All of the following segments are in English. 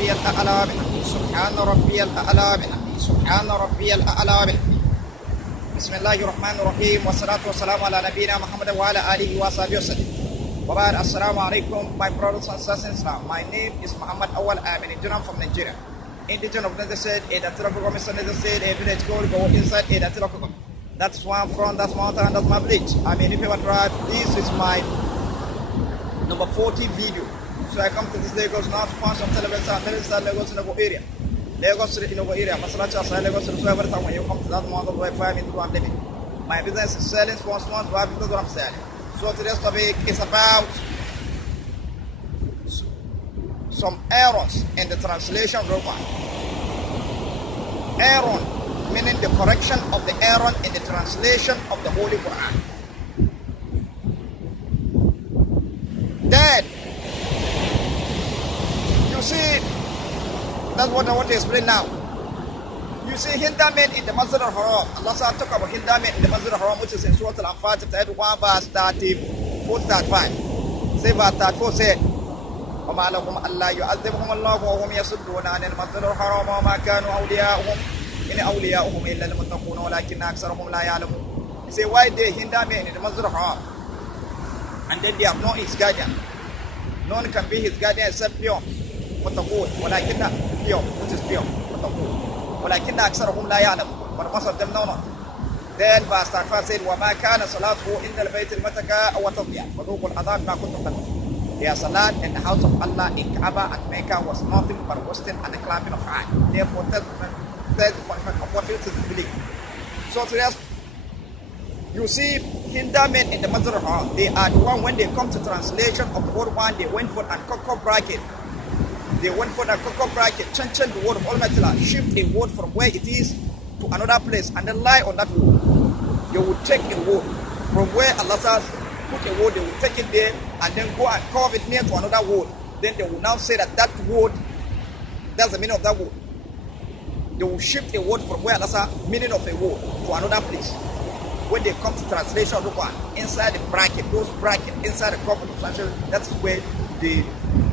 ربي الأعلى بحمده سبحان ربي الأعلى بحمده سبحان ربي الأعلى بحمده. بسم الله الرحمن الرحيم والصلاة والسلام على نبينا محمد وعلى آله وصحبه وسلم. وبعد السلام عليكم, my brothers and sisters in Islam. My name is Muhammad Awal. I'm an Indian from Nigeria. Indigenous of Niger State, a Datira Niger State, a village called go inside a Datira. That's where I'm from, that's mountain, that's my village. I'm in Ipewa tribe. This is my number 40 video. So I come to this Lagos now to find some television and then Lagos in the area. Lagos in the area. Masalacha say Lagos is every time when you come to that mountain where 5 into 1 living. My business is selling sponsors, why because what I'm selling. So today's topic is about some errors in the translation of the Quran. Error meaning the correction of the error in the translation of the Holy Quran. Then you see, that's what I want to explain now. You see, Hinder men in the Masjid Haram. Allah talk about Hinder men in the Masjid Haram, which is in Surah Al-Anfal, chapter 1, verse 34 to 35. Say verse 34 said, وَمَا لَهُمْ أَلَّا يُعَذِّبْهُمُ اللَّهُ وَهُمْ يَصُدُّونَ عَنِ الْمَسْجِدِ الْحَرَامِ وَمَا كَانُوا أَوْلِيَاءَهُ إِنْ أَوْلِيَاءُهُمْ إِلَّا الْمُتَّقُونَ وَلَكِنَّ أَكْثَرَهُمْ لَا يَعْلَمُونَ. You say, why they Hinder men in the Masjid Haram? And then they have no his guardian. None can be his guardian except pure. متقون ولكن pure, which is pure, متقون ولكن أكثرهم لا يعلمون, but most of them know not. Then verse 35 said, وما كان صلاته عند البيت المتكا وتضيع فذوقوا العذاب ما كنتم تكفرون. Their salat in the house of Allah in Kaaba and Mecca was nothing but roasting and the clapping of hands. Therefore, that's the punishment of what it is to believe. So today, you see, Hinder men in the Masjid Haram, they are the one when they come to translation of the word one, they went for and cocoa bracket. They went for the cocoa bracket, change the word of Almighty Allah, shift a word from where it is to another place and then lie on that word. They would take a word from where Allah says, put a word, they will take it there and then go and carve it near to another word. Then they will now say that that word, that's the meaning of that word. They will shift a word from where Allah says, meaning of a word to another place. When they come to translation of the Quran, inside the bracket, those brackets, inside the cover of translation, that's where the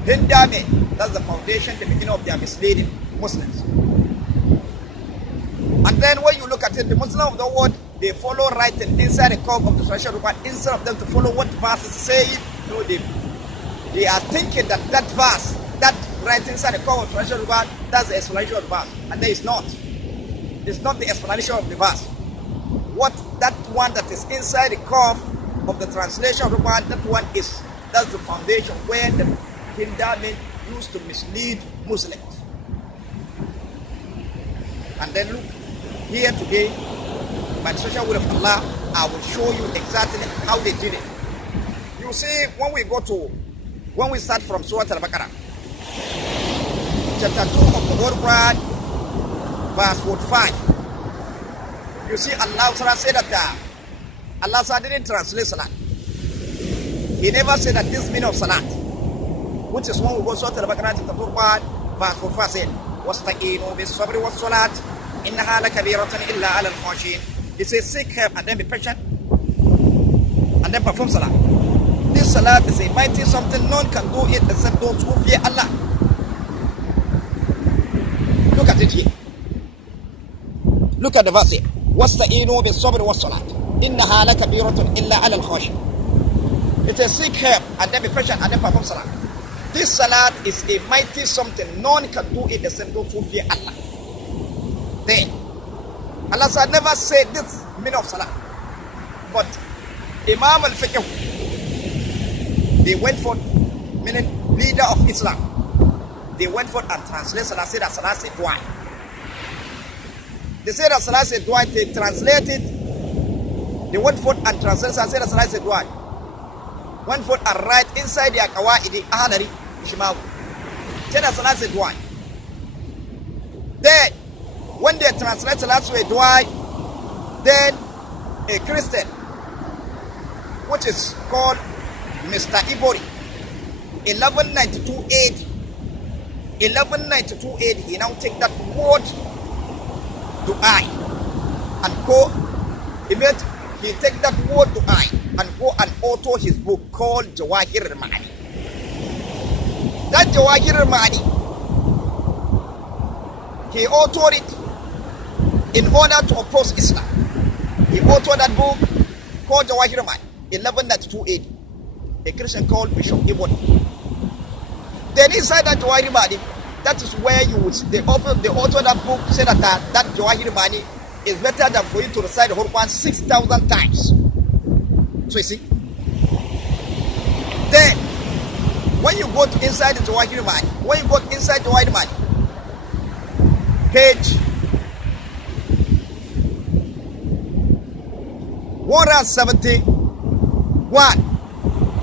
Hinder men, that's the foundation, the beginning of their misleading Muslims. And then when you look at it, the Muslim of the world, they follow writing inside the cover of the translation of the Quran, instead of them to follow what verses say, no, they are thinking that that verse, that writing inside the cover of the translation of the Quran, that's the explanation of the verse. And there is not. It's not the explanation of the verse. What that one that is inside the curve of the translation of the Quran, that one is, that's the foundation where the Hinder men used to mislead Muslims. And then look, here today, by the special will of Allah, I will show you exactly how they did it. You see, when we start from Surah Al-Baqarah, chapter 2 of the Holy Quran, verse 45, you see Allah said that Allah didn't translate Salat. He never said that this meaning of Salat, which is when we go to Surah Al-Baqarah chapter 4, verse 45 said, وَاسْتَقِينُوا بِالصَّبْرِ وَالصَّلَاةِ إِنَّهَا لَكَبِيرَةٌ إِلَّا عَلَى الْخَاشِعِينَ. He says seek help and then be patient and then perform Salah. This Salah is a mighty something, none can do it except those who fear Allah. Look at it here. Look at the verse here. وَاسْتَقِينُوا بِالصَّبْرِ وَالصَّلَاةِ إِنَّهَا لَكَبِيرَةٌ إِلَّا عَلَى الْخَاشِعِينَ. It is seek help and then be patient and then perform Salah. This Salat is a mighty something. None can do it except those who fear Allah. Then, Allah never said this meaning of Salah. But Imam al-FIKIHU, they went for, meaning leader of Islam, they went for and translated Salah, said that Salah said dua. They said that Salah said dua, they translated, they went for and translated Salah, said that Salah said dua. Went for and write inside their Qawaidi, Ahlari, Shimawu. Said that Salah said dua. Then, when they translate Salah to a dua, then a Christian, which is called Mr. Ibori, 1192 AD, he now take that word dua and go, he take that word dua and go and author his book called Jawahir al-Ma'ani. That Jawahir al-Ma'ani, He authored it in order to oppose Islam. He authored that book called Jawahir Ma'ani, 1192 AD. A Christian called Bishop Ibn. Then inside that Jawahir Ma'ani, that is where you would the author of that book said that Jawahir Ma'ani is better than for you to recite the whole Quran 6,000 times. So you see. Then when you go to inside the Jawahir Ma'ani, page 171.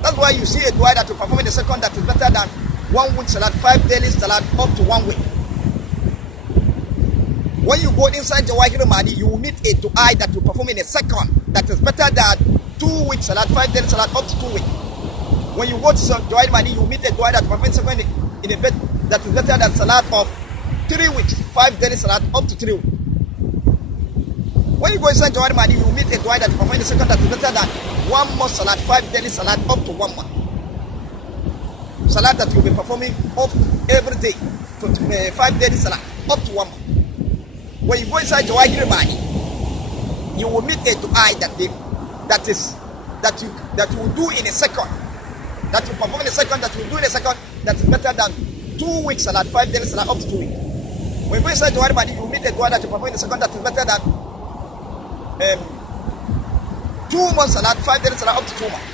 That's why you see a dua that you perform in the second that is better than 1 week salat, 5 daily salat, up to 1 week. When you go inside Jawahir Ma'ani, you will meet a dua that you perform in a second that is better than 2 weeks salat, 5 daily salat, up to 2 weeks. When you go to Jawahir Ma'ani, you will meet a dua that you perform in a second in a bed that is better than salat of 3 weeks, 5 daily salat, up to 3 weeks. When you go inside Jawahir Ma'ani, you will meet a dua that you perform in a second that is better than 1 month salat, 5 daily salat, up to 1 month. Salat that you will be performing up every day, 5 daily salat, up to 1 month. When you go inside Jawahir Ma'ani, you will meet a dua that you will do in a second, that you perform in a second, that you will do in a second, that is better than 2 weeks salat, 5 daily salat, up to 2 weeks. When you go inside Jawahir Ma'ani, you will meet a dua that you perform in a second that is better than 2 months salat, 5 daily salat, up to 2 months.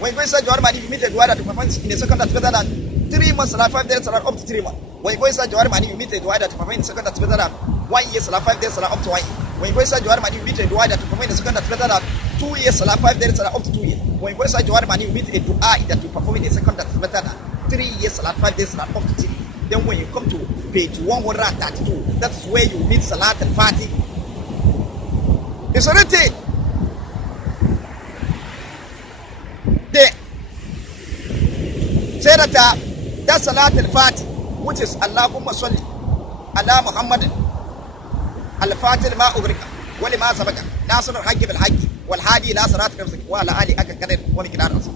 When you go inside Jawahir Ma'ani, you meet a dua that you perform in a second that's better than 3 months salat, 5 daily salat, up to 3 months. When you go inside Jawahir Ma'ani, you meet a dua that you perform in a second that's better than 1 year salat, 5 days salat, up to 1 year. When you go inside Jawahir Ma'ani, you meet a dua that you perform in a second that's better than 2 years salat, 5 days salat, up to 2 years. When you go inside Jawahir Ma'ani, you meet a dua that you perform in a second that's better than 3 years salat, 5 days salat, up to 3 years. Then when you come to page 132, that's where you meet Salat al-Fatih. It's written there. Say that Salat al-Fatih, which is Allahumma salli ala Muhammadin al-Fatih lima ugrika wa lima sabaka nasr al-haqq bil-haqq wal-hadi ila siratika wa ala ali akakadir wa mikdar rasul.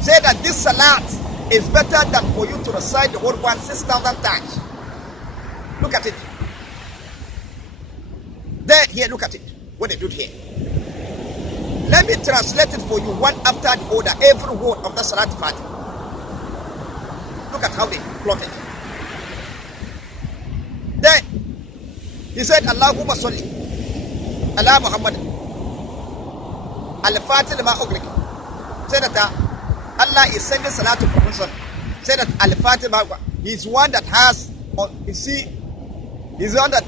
Say that this Salat is better than for you to recite the whole Quran 6,000 times. Look at it. There, here, look at it. What they do here. Let me translate it for you one after the other, every word of the Salat Fatih. Look at how they plot it. Then, he said, Allahumma salli ala Muhammad al-Fatih lima ugrika. Say that Allah is sending Salat to Prophet. Say that al-Fatih, he's one that has, you see, he's one that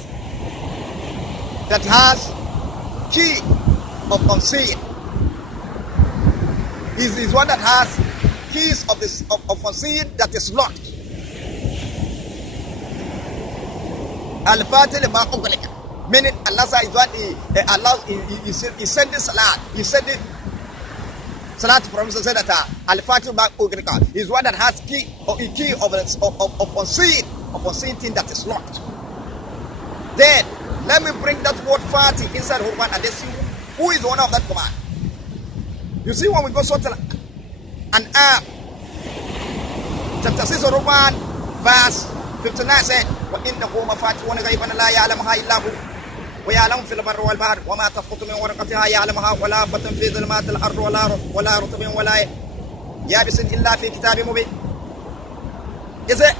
has key of unseen. He's one that has keys of this of unseen that is locked. Al-Fatih lima ughliqa, meaning Allah is one. He sending Salat. He sending Salat to Prophet. Said that Al-Fatih lima ughliqa is one that has key of unseen thing that is locked. Then let me bring that word Fatih inside Quran and then see who is the owner of that command. You see, when we go Surah An-Am, chapter 6 of Quran, verse 59 said, وَإِنَّهُ مَفَاتِحُ غَيْبًا لَا يَعْلَمُهَا إِلَّا هُوَ وَيَعْلَمُ فِي الْبَرِّ وَالْبَحْرِ وَمَا تَسْقُطُ مِنْ وَرَقَةٍ يَعْلَمُهَا وَلَا حَبَّةٍ فِي ظُلُمَاتِ الْأَرْضِ وَلَا رُطْبٍ وَلَا يَابِسٍ إِلَّا فِي كِتَابٍ مُبِينٍ. Is it?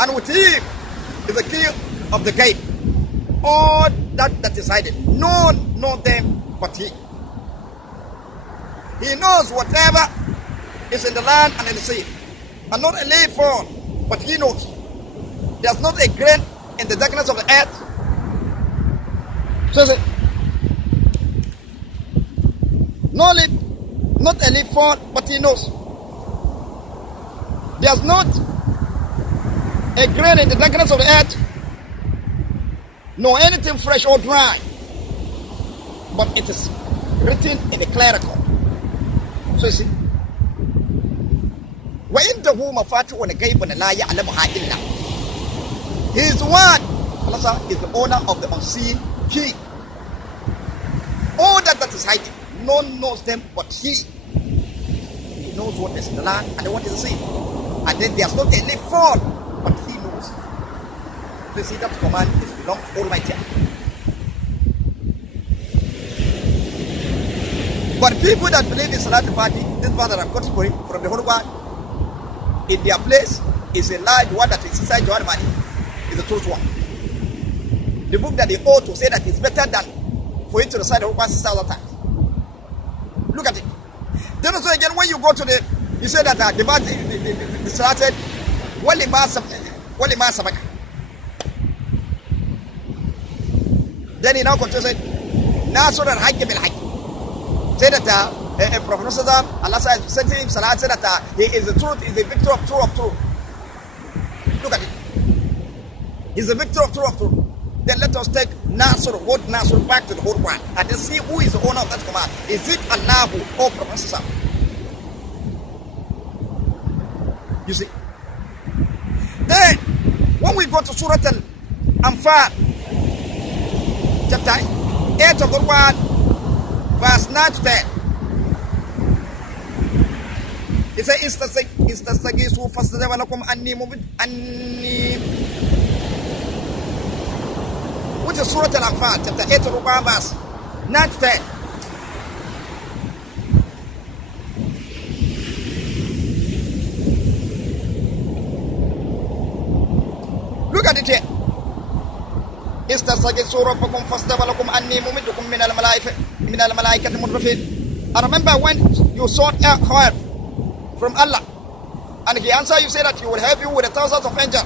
And with him is the key of the gate. All that is hidden. None know them but he. He knows whatever is in the land and in the sea. And not a leaf fall, but he knows. There's not a grain in the darkness of the earth. So no leaf, not a leaf fall, but he knows. There's not a grain in the darkness of the earth, nor anything fresh or dry, but it is written in a clerical. So you see, وَإِنْدَهُ مَفَاتِحُ الْغَيْبِ لَا يَعْلَمُهَا إِلَّا. He is one. Allah is the owner of the unseen key. All that is hiding, none knows them but he. He knows what is in the land and what is in the sea. And then there's not a leaf fall, but he knows. So see, that command is belongs to Almighty Allah. But people that believe in Salat al-Fati, this one that I've got for him from the Holy Quran, in their place is a lie. The one that is inside John Mani is the truth one. The book that they ought to say that is better than for you to recite the Holy Quran 6,000 times. Look at it. Then also again, when you go to the, you say that the started, Wali ma sabaka. Then he now continues saying, Nasur al-Haqq bil-Haqq. Say that Prophet Allah said him Salat, said that he is the truth, is the victor of truth. Look at it. He's the victor of truth. Then let us take Nasr, word Nasr, back to the whole Quran and then see who is the owner of that command. Is it Allah or Prophet? You see. Then when we go to Surah Al-Anfal, chapter 8 of the Quran, verse 9 to 10. It says, Istastagisu fastajaba lakum anni which is Surah Al-Anfal, chapter 8 of the Quran, verse 9 to 10. Look at it here. Istastagisu rabbakum fastajaba lakum anni mumiddukum min al-malaikati murdifin. I remember when you sought help from Allah, and He answered, you say that He will help you with 1,000 of angels,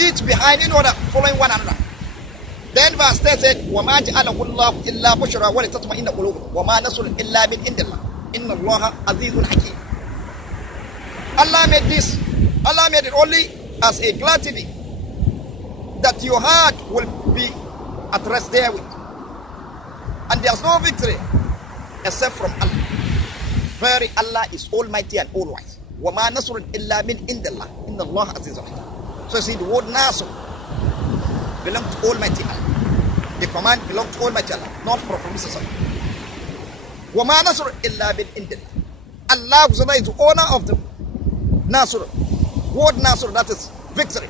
each behind in order, following one another. Then verse 10 said, وَمَا جَعَلَهُ اللَّهُ إِلَّا بُشْرًا وَلِتَطْمَئِنَّ قُلُوبُكُمْ وَمَا نَصْرٌ إِلَّا مِنْ عِندِ اللَّهِ إِنَّ اللَّهَ عَزِيزٌ حَكِيمٌ. Allah made this. Allah made it only as a gladness that your heart will be at rest therewith. And there's no victory except from Allah. Very Allah is almighty and all wise. وَمَا نَصْرٌ إِلَّا مِنْ عِندِ اللَّهِ إِنَّ اللَّهَ عَزِيزٌ حَكِيمٌ. So see, the word Nasr belongs to Almighty Allah. The command belongs to Almighty Allah, not Prophet Muhammad. وَمَا نَصْرٌ إِلَّا مِنْ عِندِ اللَّهِ. Allah is the owner of the Nasr. Word Nasr, that is victory.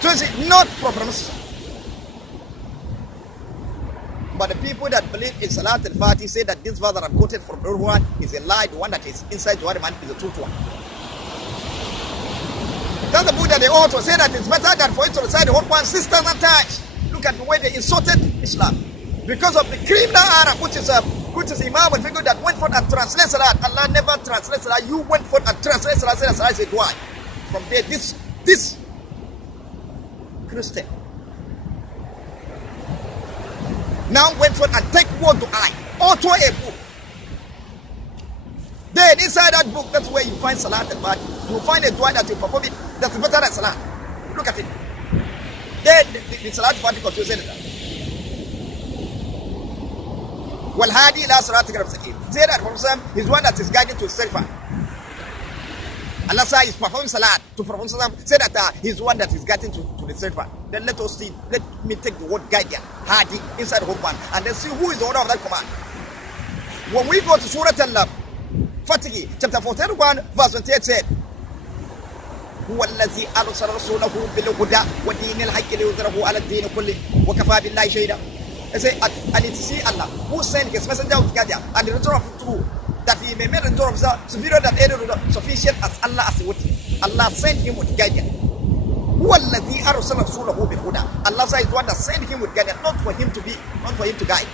So see, not Prophet Muhammad. But the people that believe in Salat al-Fati say that this verse that I've quoted from the one is a lie. The one that is inside the man is the truth one. That's the book that they ought to say that it's better than for it to recite the whole Quran 6,000 times. Look at the way they insulted Islam. Because of the criminal Arab, which is Imam and FIKIHU that went forth and translated Salat. Allah never translated Salat. You went forth and translated Salat. Salat is a dua. From there, this Christian now went forth and take word to eye, author a book. Then inside that book, that's where you find Salat al-Fati. You find a dua that you perform it that's better than Salat. Look at it. Then the Salat al-Fati continues saying that. Wal-Hadi ila Siratika al-Mustaqim. Say that Prophet is one that is guiding to himself. Allah says he's performing Salat to Prophet. Say that he's one that is guiding to the servant. Then let us see. Let me take the word guardian, Hadi, inside the whole one, and then see who is the owner of that command. When we go to Surah Al-Fatih, chapter 41, verse 28 said, هو الذي أرسل رسوله بالهدى ودين الحق ليظهره على الدين كله وكفى بالله شهيدا. And it is Allah who sent his messenger with guardian and the return of truth, that he may make the door of superior than any sufficient as Allah as a witness. Allah sent him with guardian. هو الذي أرسل رسوله بالهدى. Allah says one that sent him with guidance, not for him to guide.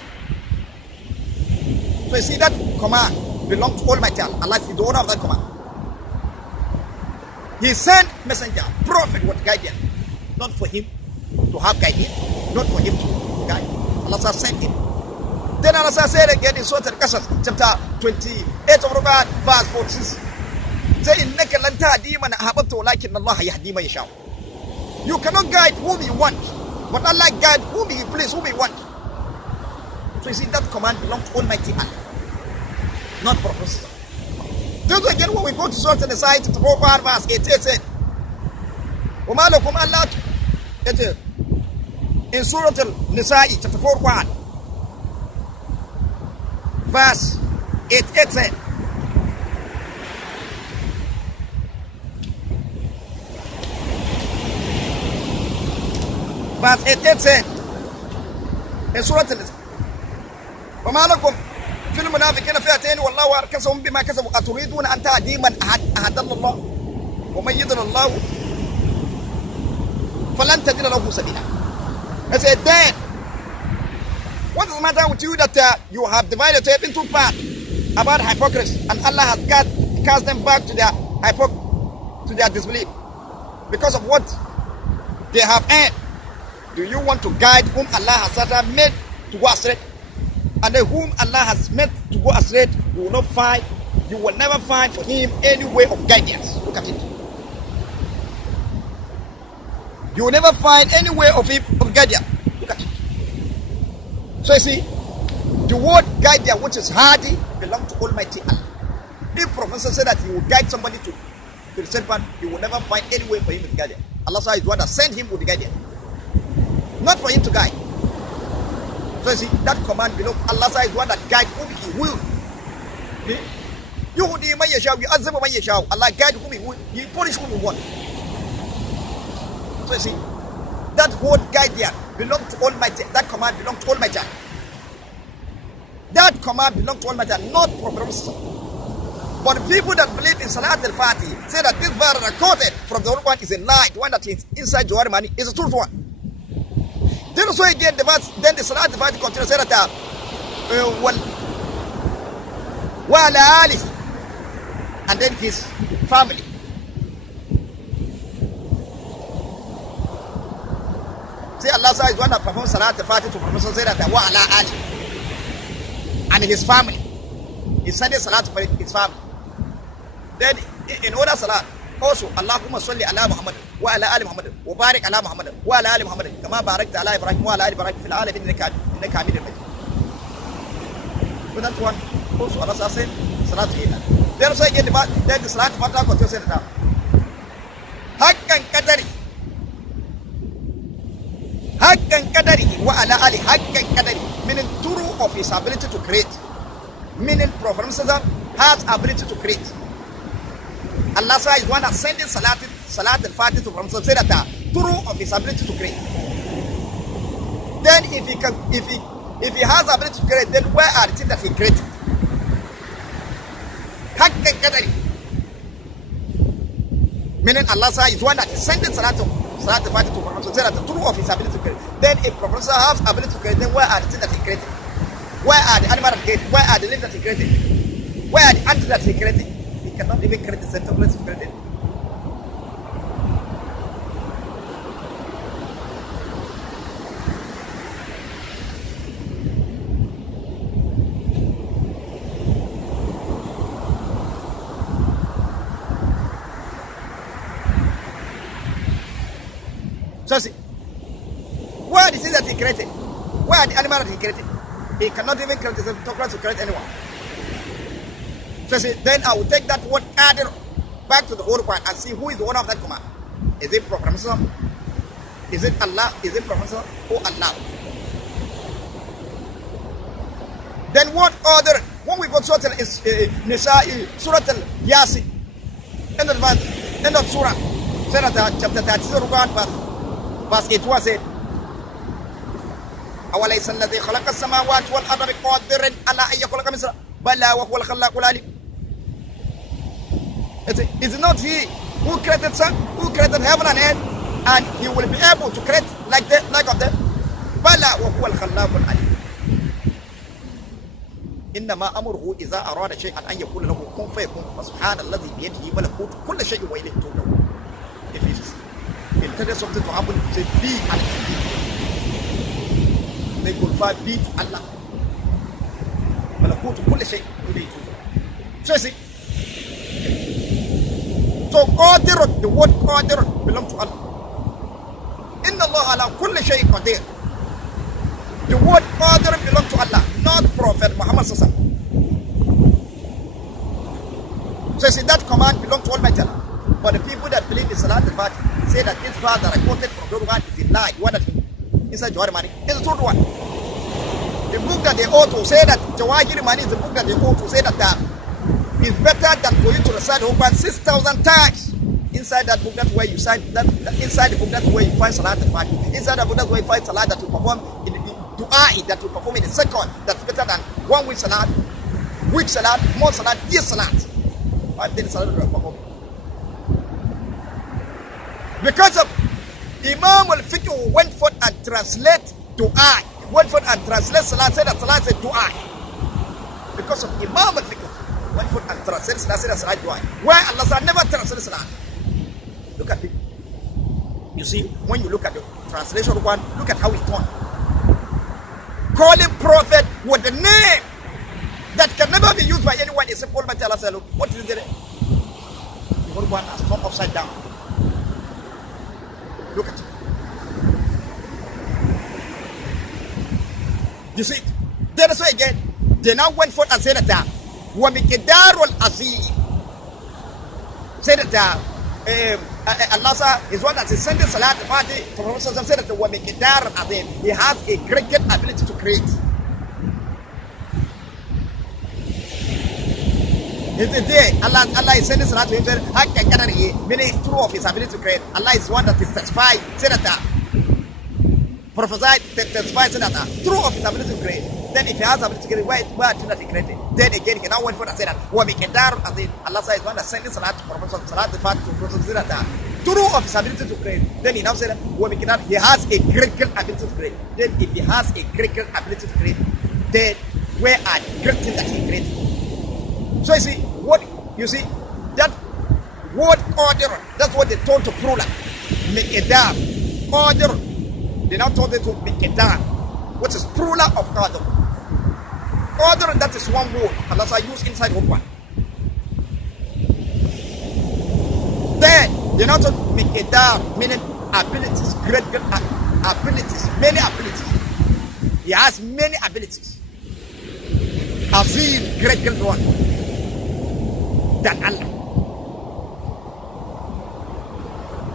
So you see that command belongs to Almighty Allah. Allah is the owner of that command. He sent messenger, prophet with guidance, not for him to have guidance, not for him to guide. Allah sent him. Then Allah said again in Surah Al-Qasas, chapter 28 of Quran, verse 46. Say, إِنَّكَ لَن تَهْدِيَ مَنْ أَحْبَبْتَ وَلَكِنَّ اللَّهَ يَهْدِي مَن يَشَاءُ. You cannot guide whom you want, but Allah guide whom He please, whom He want. So you see, that command belongs to Almighty Allah, not Prophet. Then again, when we go to Surah Al-Nisa, chapter 4, verse 8, it said, وَمَا لَكُمْ أَلَّا in Surah Al-Nisa, chapter 4, verse 8, it said, verse 88 said in Surah Al-Nisa, وَمَا لَكُمْ فِي الْمُنَافِقِينَ فِئَتَيْنِ وَاللَّهُ أَرْكَسَهُم بِمَا كَسَبُوا أَتُرِيدُونَ أَن تَهْدِوا مَنْ أَضَلَّ اللَّهُ وَمَن يُضْلِلِ اللَّهُ فَلَن تَجِدَ لَهُ سَبِيلًا. I said, then, what is the matter with you that you have divided it into parts about hypocrisy, and Allah has cast them back to their disbelief because of what they have earned? Do you want to guide whom Allah has made to go astray? And then whom Allah has made to go astray, you will never find for him any way of guidance. Look at it. You will never find any way of guidance. Look at it. So you see, the word guidance, which is hardy, belongs to Almighty Allah. If Professor said that he will guide somebody to the same path, you will never find any way for him to guide him. Allah is the one that sent him with the guidance, not for him to guide. So you see, that command belongs. Allah is the one that guides whom He will. You man yashau, you azab man yashau. Allah guide whom He will. He punish whom He wants. So you see, that word guidance belongs to Almighty. That command belongs to Almighty. That command belongs to Almighty, not Prophet. But the people that believe in Salat al-Fatih say that this verse recorded from the Holy Quran is a lie. The one that is inside Jawari Mani is a truth one. Then also again the verse, then the Salat al-Fatih continues to say that وَعَلَى آلِهِ, and then his family. See, Allah is one that performs Salat al-Fatih to Prophet, say that وَعَلَى آلِهِ, and his family. He said Salat for his family. Then in other Salat, also Allahumma salli ala Muhammad wa ala ali Muhammad wa barik ala Muhammad wa ala ali Muhammad kama barakta ala Ibrahim wa ala ali Ibrahim fil alamin innaka Hamidum Majid. With that one, also Allah said Salat Hina. Then also again the Salat Fatah continues now. Haqqan qadari wa ala ali haqqan qadari, meaning true of his ability to create. Meaning Prophet has ability to create. Allah is one that sending Salat al-Fatih to Prophet, say that true of his ability to create. Then if he has ability to create, then where are the things that he created? Meaning Allah is one that is sending Salat al-Fatih to Prophet, say that true of his ability to create. Then if Prophet has ability to create, then where are the things that he created? Where are the animals that he created? Where are the limbs that he created? Where are the ants that he created? He cannot even create the center place to create it. So see, where are the things that he created? Where are the animals that he created? He cannot even create the center to create anyone. So see, then I will take that word added back to the Holy Quran and see who is the owner of that command. Is it Prophet Muhammad? Is it Allah? Is it Prophet Muhammad or Allah? Then what other? When we go to Surah Nisa, Surah Yasin, end of Surah, chapter 36, verse 81 said, أوليس الذي خلق السماوات والأرض بقادر على أن يخلق مثله بلى وهو الخلاق العليم. Is it not he who created sun, who created heaven and earth, and he will be able to create like of them? بلى وهو الخلاق العليم. إنما أمره إذا أراد شيئا أن يقول له كن فيكون فسبحان الذي بيده ملكوت كل شيء وإليه ترجعون. If he intended something to happen, say be and it will be. They glorify be to Allah. ملكوت كل شيء وإليه ترجعون. So you see, so qadir, the word qadir belongs to Allah. Inna Allah ala kulli shay qadir. The word qadir belongs to Allah, not Prophet Muhammad sallallahu alaihi wasallam. So you see, that command belongs to Almighty Allah. But the people that believe in Salat al-Fatih say that this verse that I quoted from the Quran is a lie. One that inside Jawahir Mani is the truth one. The book that they ought to say that Jawahir Mani is the book that they ought to say that it's better than for you to recite the Quran 6,000 times inside that book, that's where you find that inside the book, that's where you find Salat al-Fatiha. Inside the book, that's where you find Salat that will perform in dua that will perform in a second. That's better than 1 week Salat, week Salat, month Salat, year Salat. 5 days Salat will perform. Because of Imam al-Fiqh went forth and translate dua. Went forth and translate Salat, said that Salat is dua. Because of Imam al-Fiqh went forth and translate Salat, said that Salat is dua. Why Allah said never translate Salat? Look at it. You see, when you look at the translation one, look at how it turned. Calling prophet with the name that can never be used by anyone except Almighty Allah. Said, look, what is it? The whole one has turned upside down. Look at it. You see, then so again, they now went forth and said that وَمِكِدَارُ الْعَظِيمِ said that Allah is one that is sending Salat al-Fatiha to Prophet said that وَمِكِدَارُ الْعَظِيمِ he has a great ability to create. Allah is sending Salat to him, meaning true of his ability to create. Allah is one that is testified, said that prophesied, testified, said that true of his ability to create. Then if he has ability to create, why did not he create it? Then again, he can now went for and say that Allah is one that sending Salat to Prophet, Salat to Prophet, said that true of his ability to create. Then he now said that he has a great ability to create. Then if he has a great ability to create, then where are the great things that he created? So you see that word order, that's what they told to plural. Miqdar, order. They now told it to Miqdar, which is plural of order. Order, that is one word. Allah I use inside one. Then they now told Miqdar, meaning abilities, great abilities, many abilities. He has many abilities. Azim, great one. Than Allah.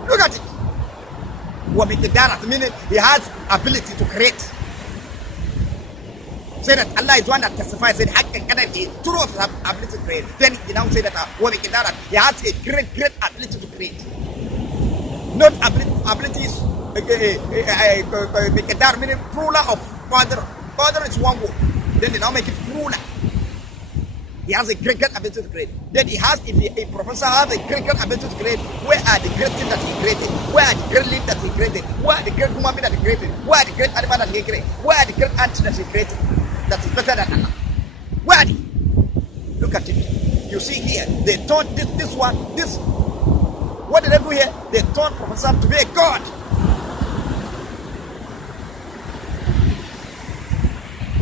Look at it. Meaning he has ability to create. Say that Allah is one that testifies, said true of his ability to create. Then he now say that he has a great ability to create. Not abilities meaning plural of order. Order is one word. Then they now make it plural. He has a great ability to create. Then he has, if a professor has a great ability to create, where are the great things that he created? Where are the great leaves that he created? Where are the great human beings that he created? Where are the great animals that he created? Where are the great ants that he created? That is better than Allah. Where are they? Look at it. You see here, they turned this one. What did they do here? They turned Professor to be a god.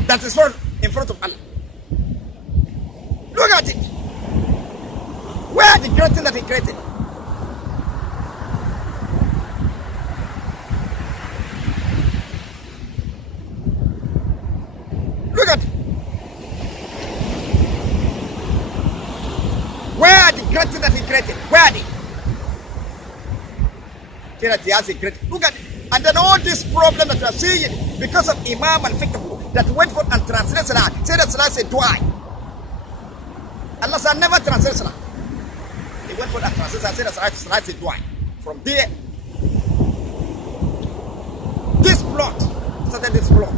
That is in front of Allah. Look at it. Where are the great things that he created? Look at it. Where are the great things that he created? Where are they? Say that he has a great. Look at it. And then all this problem that we are seeing because of Imam al-Fiqh that went for and translated Salah. Say that Salah said dua. Allah said never translate Salah. He went for that translation and said that Salah is dua. From there, this plot started this plot.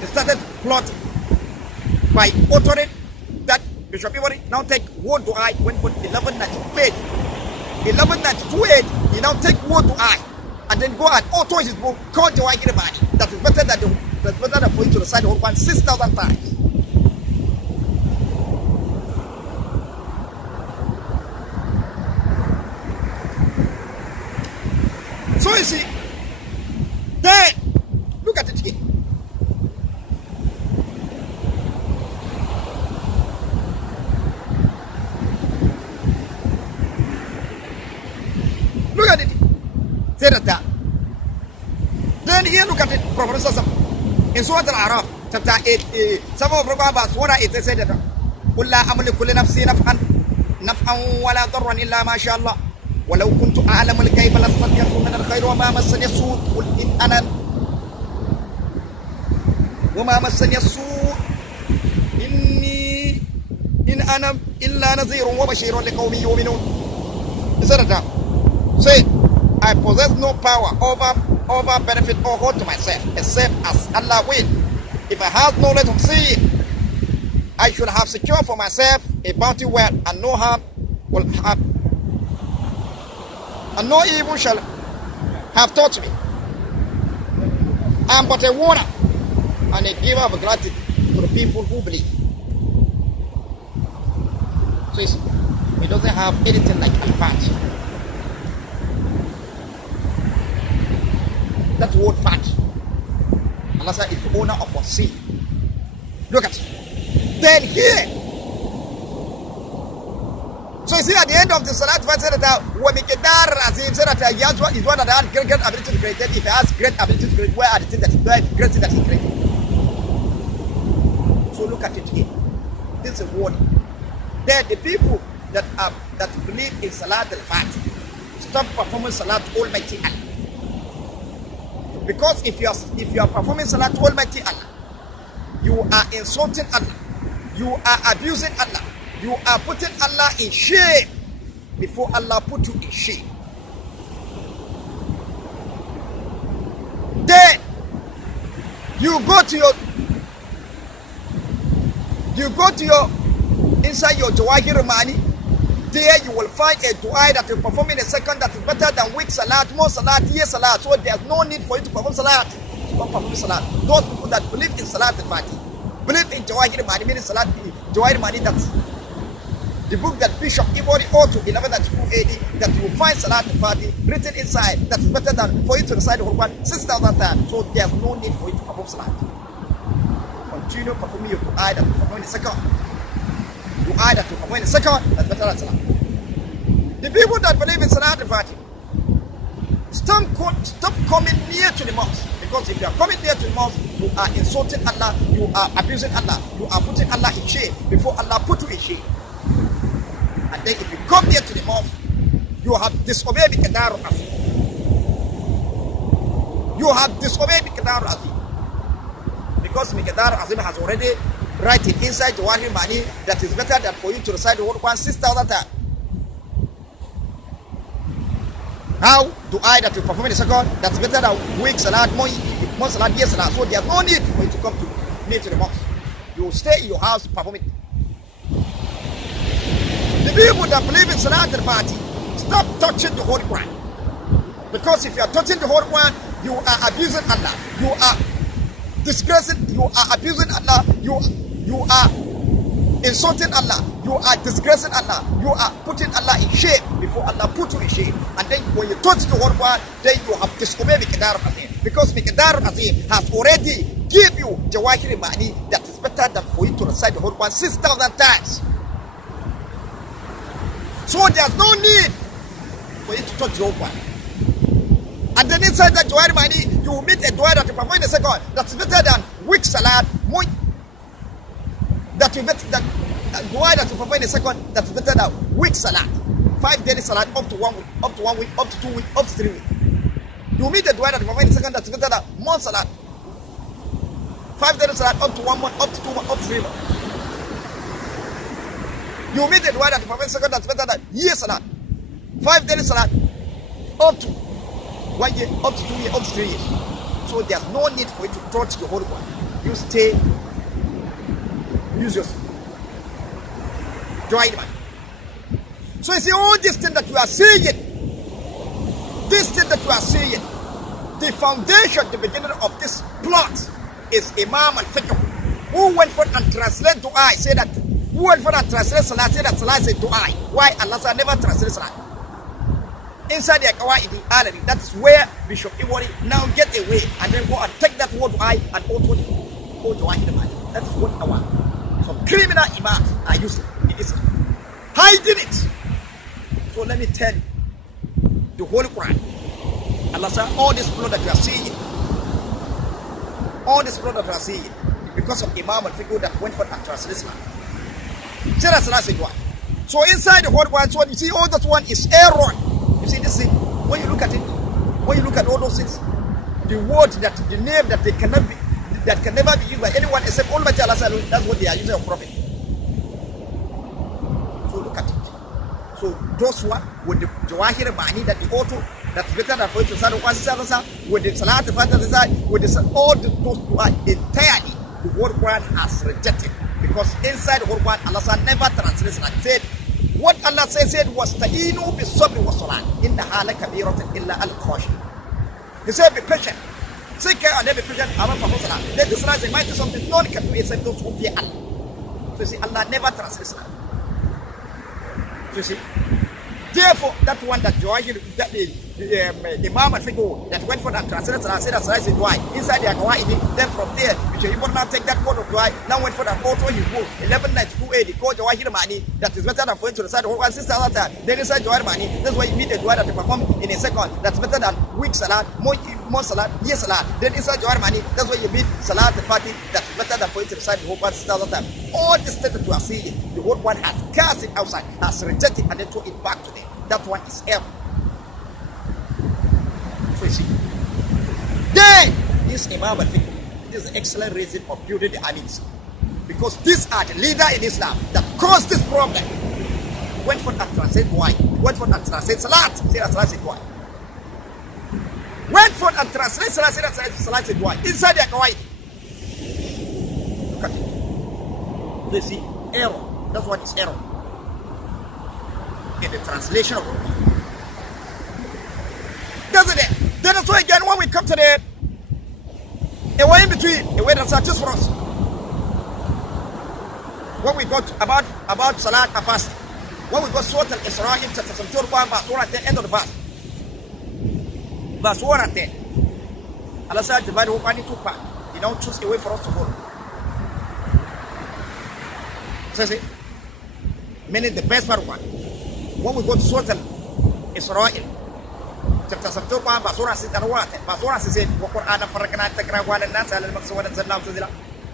They started plotting by authoring that Bishop Ibori now take word to I went for 1192. 1192, he now take word to I and then go and author his book called the White Body. That is better than for him to recite the whole Quran 6,000 times. So you see, then look at it here. Look at it. Say that. Then here look at it, Professor. In Surah Al-Araf, chapter 8, some of the Surah it said that قل لا أملك لنفسي نفعا ولا ضرا إلا ما شاء الله ولو كنت أعلم الغيب لاستكثرت من الخير وما مسني السوء قل وما مسني السوء إن أنا إلا نذير وبشير لقوم يؤمنون. He said that. Say, I possess no power over benefit or hurt to myself, except as Allah will. If I have knowledge of sin, I should have secured for myself a bounty well, and no harm will have, and no evil shall have touched me. I am but a warner and a giver of gratitude to the people who believe. So he doesn't have anything like al-fat. That word fat. Allah said is the owner of what sea. Look at it. Then here. So you see at the end of the Salat verse said that Wamikidar Azim said that Yahweh is one that has great ability to create. If he has great ability to create, where are the things that he created? So look at it here. This is a warning. Then the people that believe in Salat al-Fat, stop performing Salat Almighty Allah. Because if you are performing Salat to Almighty Allah, you are insulting Allah, you are abusing Allah, you are putting Allah in shame before Allah put you in shame. Then you go to your inside your Jawahir Mani. There you will find a dua that you perform in a second that is better than weak salat, more salat, yes salat. So there's no need for you to perform salat. Don't perform salat. Those people that believe in salat al-Fati, believe in Jawahir Mani, meaning salat, Jawahir Mani, that's the book that Bishop Ibori author 1192 AD, that you will find salat al-Fati written inside that is better than for you to recite the Quran 6,000 times. So there's no need for you to perform salat. Continue performing your dua that you perform in a second. Dua that you perform in a second, that's better than salat. The people that believe in Salat al-Fatih, stop coming near to the mosque. Because if you are coming near to the mosque, you are insulting Allah, you are abusing Allah, you are putting Allah in shame before Allah put you in shame. And then if you come near to the mosque, you have disobeyed Qadar al-Azim. You have disobeyed Qadar al-Azim. Because Qadar al-Azim has already written inside Jawahir Mani that is better than for you to recite the word Quran 6,000 times. How do I that you perform in a second that's better than weak salat, more salat, yes salat. So there's no need for you to come near to the mosque. You stay in your house, perform it. The people that believe in Salat al-Fati, stop touching the Holy Quran. Because if you are touching the Holy Quran, you are abusing Allah. You are disgracing, you are abusing Allah, you are insulting Allah, you are disgracing Allah, you are putting Allah in shame before Allah put you in shame. And then when you touch the Holy Quran, then you have disobeyed Qadar al-Azim. Because Qadar al-Azim has already give you Jawahir Mani that is better than for you to recite the Holy Quran 6,000 times. So there's no need for you to touch the Holy Quran. And then inside that Jawahir Mani, you will meet a dua that you perform in a second that's better than weak salat, that you bet that dua that you perform in a second that's better than weak salat. 5 daily salat up to 1 week, up to 1 week, up to 2 weeks, up to 3 weeks. You meet a dua that you perform in a second that's better than month salat. 5 daily salat up to 1 month, up to 2 months, up to 3 months. You meet a dua that you perform in a second that's better than year salat. 5 daily salat up to 1 year, up to 2 years, up to 3 years. So there's no need for you to touch the Holy Quran. You stay, use your join man. So you see all this thing that you are seeing, the foundation, the beginning of this plot is Imam al-FIKIHU, who went for and translate dua, say that, who went for and translate salat, say that salat is dua. Why Allah never translate salat? Inside the Qawaidi Alani, that is where Bishop Iwari now get away and then go and take that word I and auto dua in the mind. That is what our some criminal imams are using in Islam, hiding it. So let me tell you, the Holy Quran, Allah said, all this blood that you are seeing, because of Imam al-FIKIHU that went for and translate Islam. So inside the Holy Quran, so you see all that one is error. You see this thing, when you look at it, when you look at all those things, the word that, the name that they cannot be, that can never be used by anyone except Almighty Allah, that's what they are using of Prophet. So look at it. So those one with the Jawahir Ma'ani, that the auto, that's better than for you to start with the Salat, the Fatah, with the, all the those dua entirely, the word Quran has rejected. Because inside the word Quran, Allah never translates and said, what Allah said was, Ta'inu bi sabri wa salat, inna hala kabiratan illa al-khashin. He said, be patient. Seek care and be patient. Then the Salah is mighty something no one can do except those who fear Allah. So you see, Allah never translates that. So you see, therefore, that one that Jawahir, that the Imam and FIKIHU that went for that translated Salah, said that Salah is dua. Inside the Qawaid, then from there, you should even now take that word of dua. Now went for that auto his book, 1192A, called Jawahir Ma'ani, that is better than for you to recite the whole one sister Salah. Then inside Jawahir Ma'ani, that's why you meet the dua that you perform in a second. That's better than weak Salah, more Salah, yes Salah. Then inside Jawahir Ma'ani, that's why you meet Salah the Fatih, that's better than for you to recite the whole one sister Salah. All this statement you are seeing, the whole one has cast it outside, has rejected and then throw it back to them. That one is error. So you see. Then this Imam al-Fiqh, this is an excellent reason of building the hadiths. Because these are the leader in Islam that caused this problem. Went for that translate why? Went for that translate Salat, say that Salat is why. Went for that translate Salat, say that Salat is why. Inside the Qawaid. Look at it. So you see, error. That's what is error. In the translation of the Quran. Doesn't it? Then also again, when we come to the a way in between, a way that's just for us. When we got about Salat and fast, when we got Surah Al-Isra in chapter 1, verse 1 at the end of the verse. Verse 1 at 10. Allah said, divide the whole into two parts. He now choose a way for us to follow. Says it? Meaning the best part one. When we go to Surah Al-Isra, chapter 1, verse 1 says, verse 1 says, وَقُرْآنَ فَرَّقْنَا تَقْرَأُ عَلَى النَّاسِ عَلَى الْمَقْصِ وَنَزَّلْنَاهُ تَنزِيلًا.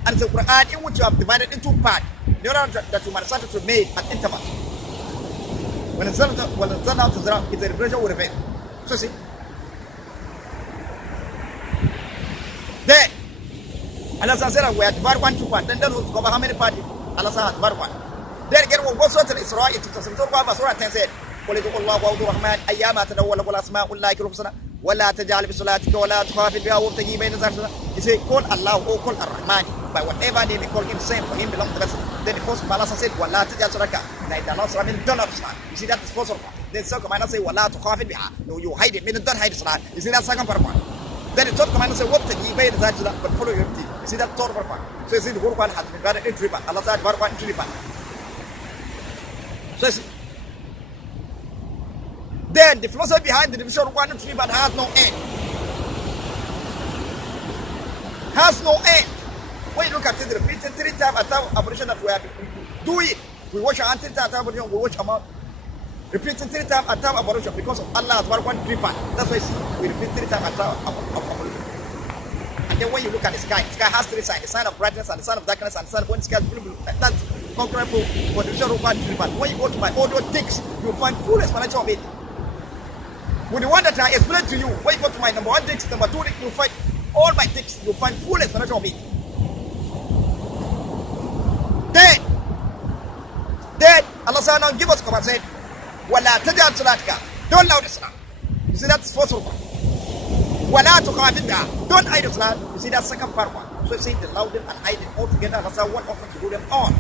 And the Quran in which you have divided into parts, the order that you managed to make at interval. When it's done to zero, it's a reflection with a veil. So see. Then Allah said we have divided one to part. Then that will cover how many parties? Allah said divided one. Then again we'll go to Isra into chapter 1 verse 10 said, قُلِ ادْعُوا اللَّهَ وَاعْبُدُوا الرَّحْمَنَ أَيَّامَا تَدَوَّلَ الْأَسْمَاءُ اللَّهِ الْحُسْنَى وَلَا تَجْعَلْ بِصَلَاتِكَ وَلَا تُخَافِتْ بِهَا وَابْتَغِ بَيْنَ ذَلِكَ. He said, call Allah or call Ar-Rahman by whatever name you call him, same for him belongs to the best. Then the first Allah said, وَلَا تَجْعَلْ صَلَاتِكَ. Now the Lord's Rahman don't understand. You see that is first part. Then second command say, وَلَا تُخَافِتْ بِهَا. No, you hide it, meaning don't hide Salat. You see that second part. Then the third command say, وَابْتَغِ بَيْنَ ذَلِكَ, but follow your team. You see that third part. So you see the whole one has been divided into three parts. Allah said, divided one into three parts. So you see. Then the philosophy behind the division of 1 and 3 but has no end. Has no end. When you look at it, repeated 3 times at time operation that we have do it. We watch our 3 times at time operation, we watch our mouth. Repeating 3 times at time operation because of Allah has 1 3 part. That's why we repeat 3 times at time operation. And then when you look at the sky has 3 signs: the sign of brightness and the sign of darkness and the sign of when the sky is blue. That's comparable for the division of 1 3 part. When you go to my audio text, you'll find full explanation of it. With the one that I explained to you, when you go to my number 1 text, number 2 text, you'll find all my texts, you'll find full explanation of it. Then Allah said, now give us command, said, وَلَا تَجْعَلْ صَلَاتِكَ. Don't loud the Salat. You see that's first one. وَلَا تُخَافِتْ بِهَا. Don't hide the Salat. You see that's second part one. So you see the louding and hiding all together. Allah said, what offer to do them all.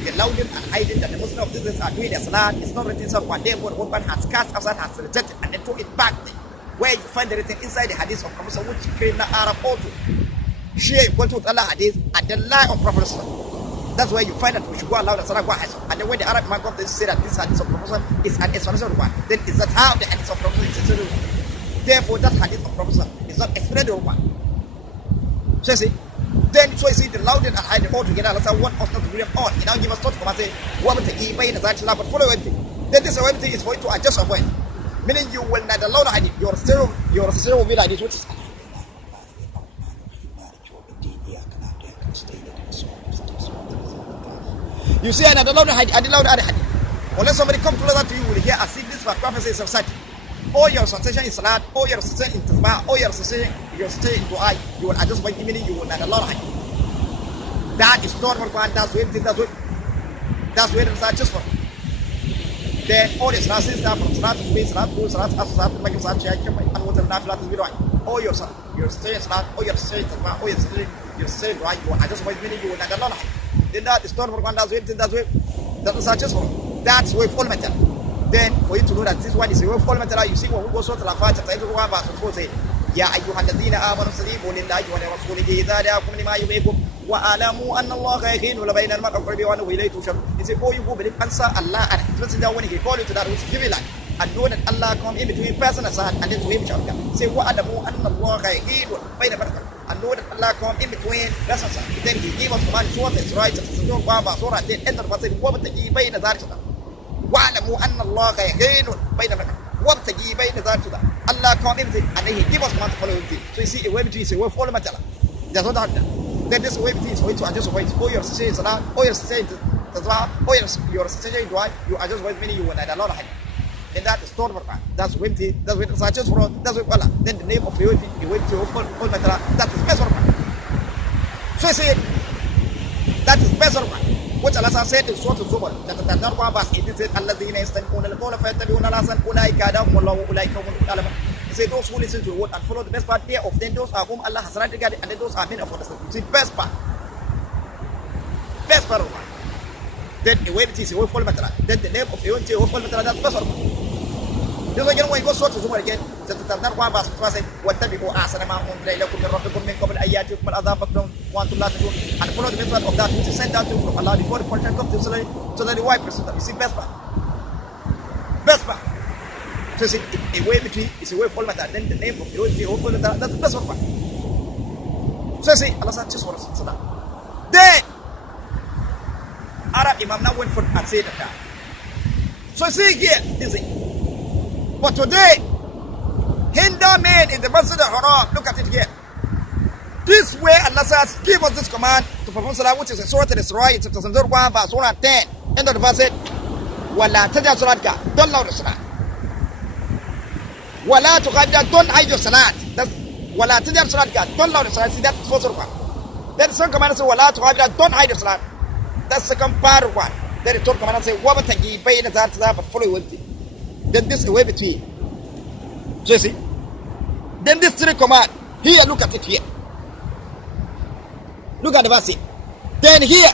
The louding and hiding that the Muslims of this are doing their Salat is not written somewhere. Therefore, the one has cast outside, has rejected, and then throw it back there. Where you find everything inside the hadith of Prophet, which create the Arab auto. Share equal to Allah hadith and the lie of Prophet. That's where you find that we should go allow the Salah go ahead. And then when the Arab man comes, they say that this hadith of Prophet is an explanation of one. Then is that how the hadith of Prophet is explained? Therefore, that hadith of Prophet is not explained of one. So you see, then so you see the loud and hiding all together. Allah said, what us not to bring them on. He now give us thought from us say, what will take in the Zati, but follow everything. Then this everything is for you to adjust your way. Meaning you will not allow the hadith. Your stereo will be like this, which is you see, and I allow the hadith, I allow the other hadith. Unless somebody comes closer to you, will hear as if this was prophecy is of Sati. All your recitation in Salat, all your recitation in Tasbah, all your recitation in Dua, you will adjust by meaning you will not allow the hadith. That is not what Quran does. That's where it's just for. Then all the salat start from salat to be salat to salat after salat to make salat check and what the nafilah to be right. All your saying salat, all your saying all you're saying right. I just wait minute you will not allow. Then that is not for one that's way. That's such for that's way full metal. Then for you to know that this one is a way full metal, you see when we go so to the Fatiha chapter 1 verse 4 say, Ya ayyuhalladhina amanu istajibu lillahi wa lirasulihi idha da'akum lima yuhibbukum wa alamu anna Allaha yakhinu bayna al-mar'i wa annahu ilayhi tushar. He said, oh, you go believe answer Allah and trust that when he call you to that which give you life and know that Allah come in between person and son and then to him shall come. Say wa alamu anna Allaha yakhinu bayna al-mar'i and know that Allah come in between person and son. Then he gave us command what is right to the Surah and then end of the verse وابتغي بين ذلك واعلموا أن الله يخين بين ذلك وابتغي بين ذلك Allah come in and then he give us command to follow him. So you see a way between is a way follow matter. There's no doubt that. Then this way between is for you to adjust way. Oh, you're saying salah, oh, you're saying salah, oh, you're saying dua, you adjust way meaning you will not allow the hadith. And that is total Quran. That's way between, that's way to adjust for that's way Allah. Then the name of the way to follow matter, that is best for Quran. So you see that is best for Quran. Which Allah said in Surah Al-Zumar, chapter 1 verse 18 said, الَّذِينَ يَسْتَمِعُونَ الْقَوْلَ فَيَتَّبِعُونَ أَحْسَنَهُ أُولَٰئِكَ هَدَاهُمُ اللَّهُ وَأُولَٰئِكَ هُمُ الْمُهْتَدُونَ. He said those who listen to the word and follow the best part there of them, those are whom Allah has rightly guided, and then those are men of understanding. See, best part. Best part of one. Then a way it is a way follow matter. Then the name of the way follow matter, that's best part of one. This again when you go Surah Al-Zumar again, chapter 1 verse 4 said, وَاتَّبِعُوا أَحْسَنَ مَا أُنزِلَ إِلَيْكُم مِّن رَّبِّكُم مِّن قَبْلِ أَن يَأْتِيَكُمُ الْعَذَابُ بَغْتَةً وَأَنتُمْ لَا تَشْعُرُونَ. And follow the method of that which is sent down to you from Allah before the punishment comes to so that the white person. You see, best part. Best part. So it's a way between, it's a way follow matter. Then the name of the way follow matter, that's the best part. So you see, Allah said, just for us. Then, Arab Imam now went for and said that. So you see here, this is it. But today, Hinder men in the Masjid Haram, look at it here. This way Allah says, give us this command to perform salah, which is in Surah Al-Isra, chapter 1 verse 110. End of the verse said, وَلَا تَجْعَلْ صَلَاتَكَ, don't loud the salat. وَلَا تُخَافِضْ, don't hide your salat. That's وَلَا تَجْعَلْ صَلَاتَكَ, don't loud the salat. See, that's the first one. Then the second command says, وَلَا تُخَافِضْ, don't hide your salat. That's the second part of one. Then the third command says, وَابْتَغِي بَيْنَ ذَلِكَ, but follow with it. Then this is a way between. So you see, then this three command, here, look at it here. Look at the verse here. Then here,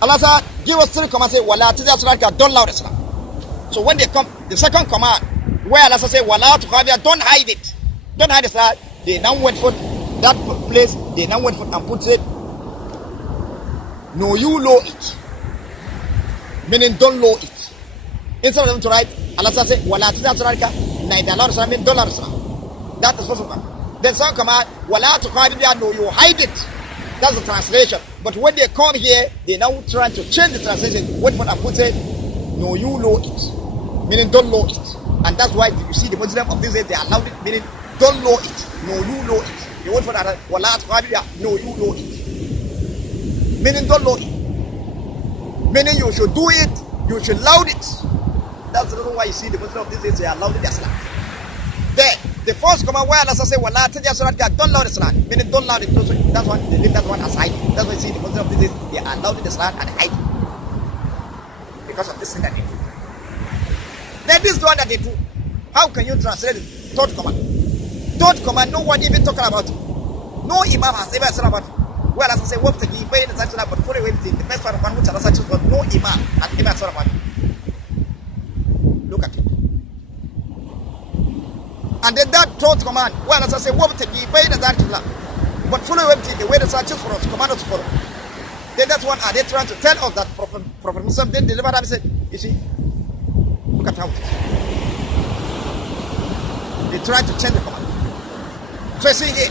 Allah said, give us three commands, say, wala tijasraka, don't loud Islam. So when they come, the second command, where Allah said, wala tukhafia, don't hide it. Don't hide Islam. They now went for that place, they now went for and put it, no, you low it. Meaning don't low it. Instead of them to write, Allah said, wala tijasraka, neither loud Islam, mean don't loud Islam. That is first one. Then second command, wala tukhafia, no, you hide it. That's the translation. But when they come here, they now try to change the translation. Wait for and put it, no, you know it. Meaning don't know it. And that's why you see the Muslim of this day, they allowed it, meaning don't know it. No, you know it. The word for that, wala tukhafia, no, you know it. Meaning don't know it. Meaning you should do it, you should loud it. That's the reason why you see the Muslim of this day, they allowed it as that. There, the first command where Allah says, wala tijasraka, don't loud the salat. Meaning don't loud it. That's one, they leave that one aside. That's why you see the Muslim of this day, they are allowed the salat and hide. Because of this thing that they do. Then this one that they do, how can you translate it? Third command. Third command, no one even talking about it. No Imam has ever said about it. Where Allah says, wabtaghi bayna dhalika, but follow everything. The best part of one which Allah says, but no Imam has ever said about it. Look at it. And then that third command, where Allah says, wabtaghi bayna dhalika, but follow everything the way the Lord chooses for us, command us to follow. Then that's one, are they trying to tell us that Prophet Musa then delivered and said, you see, look at how it is. They try to change the command. So you see here,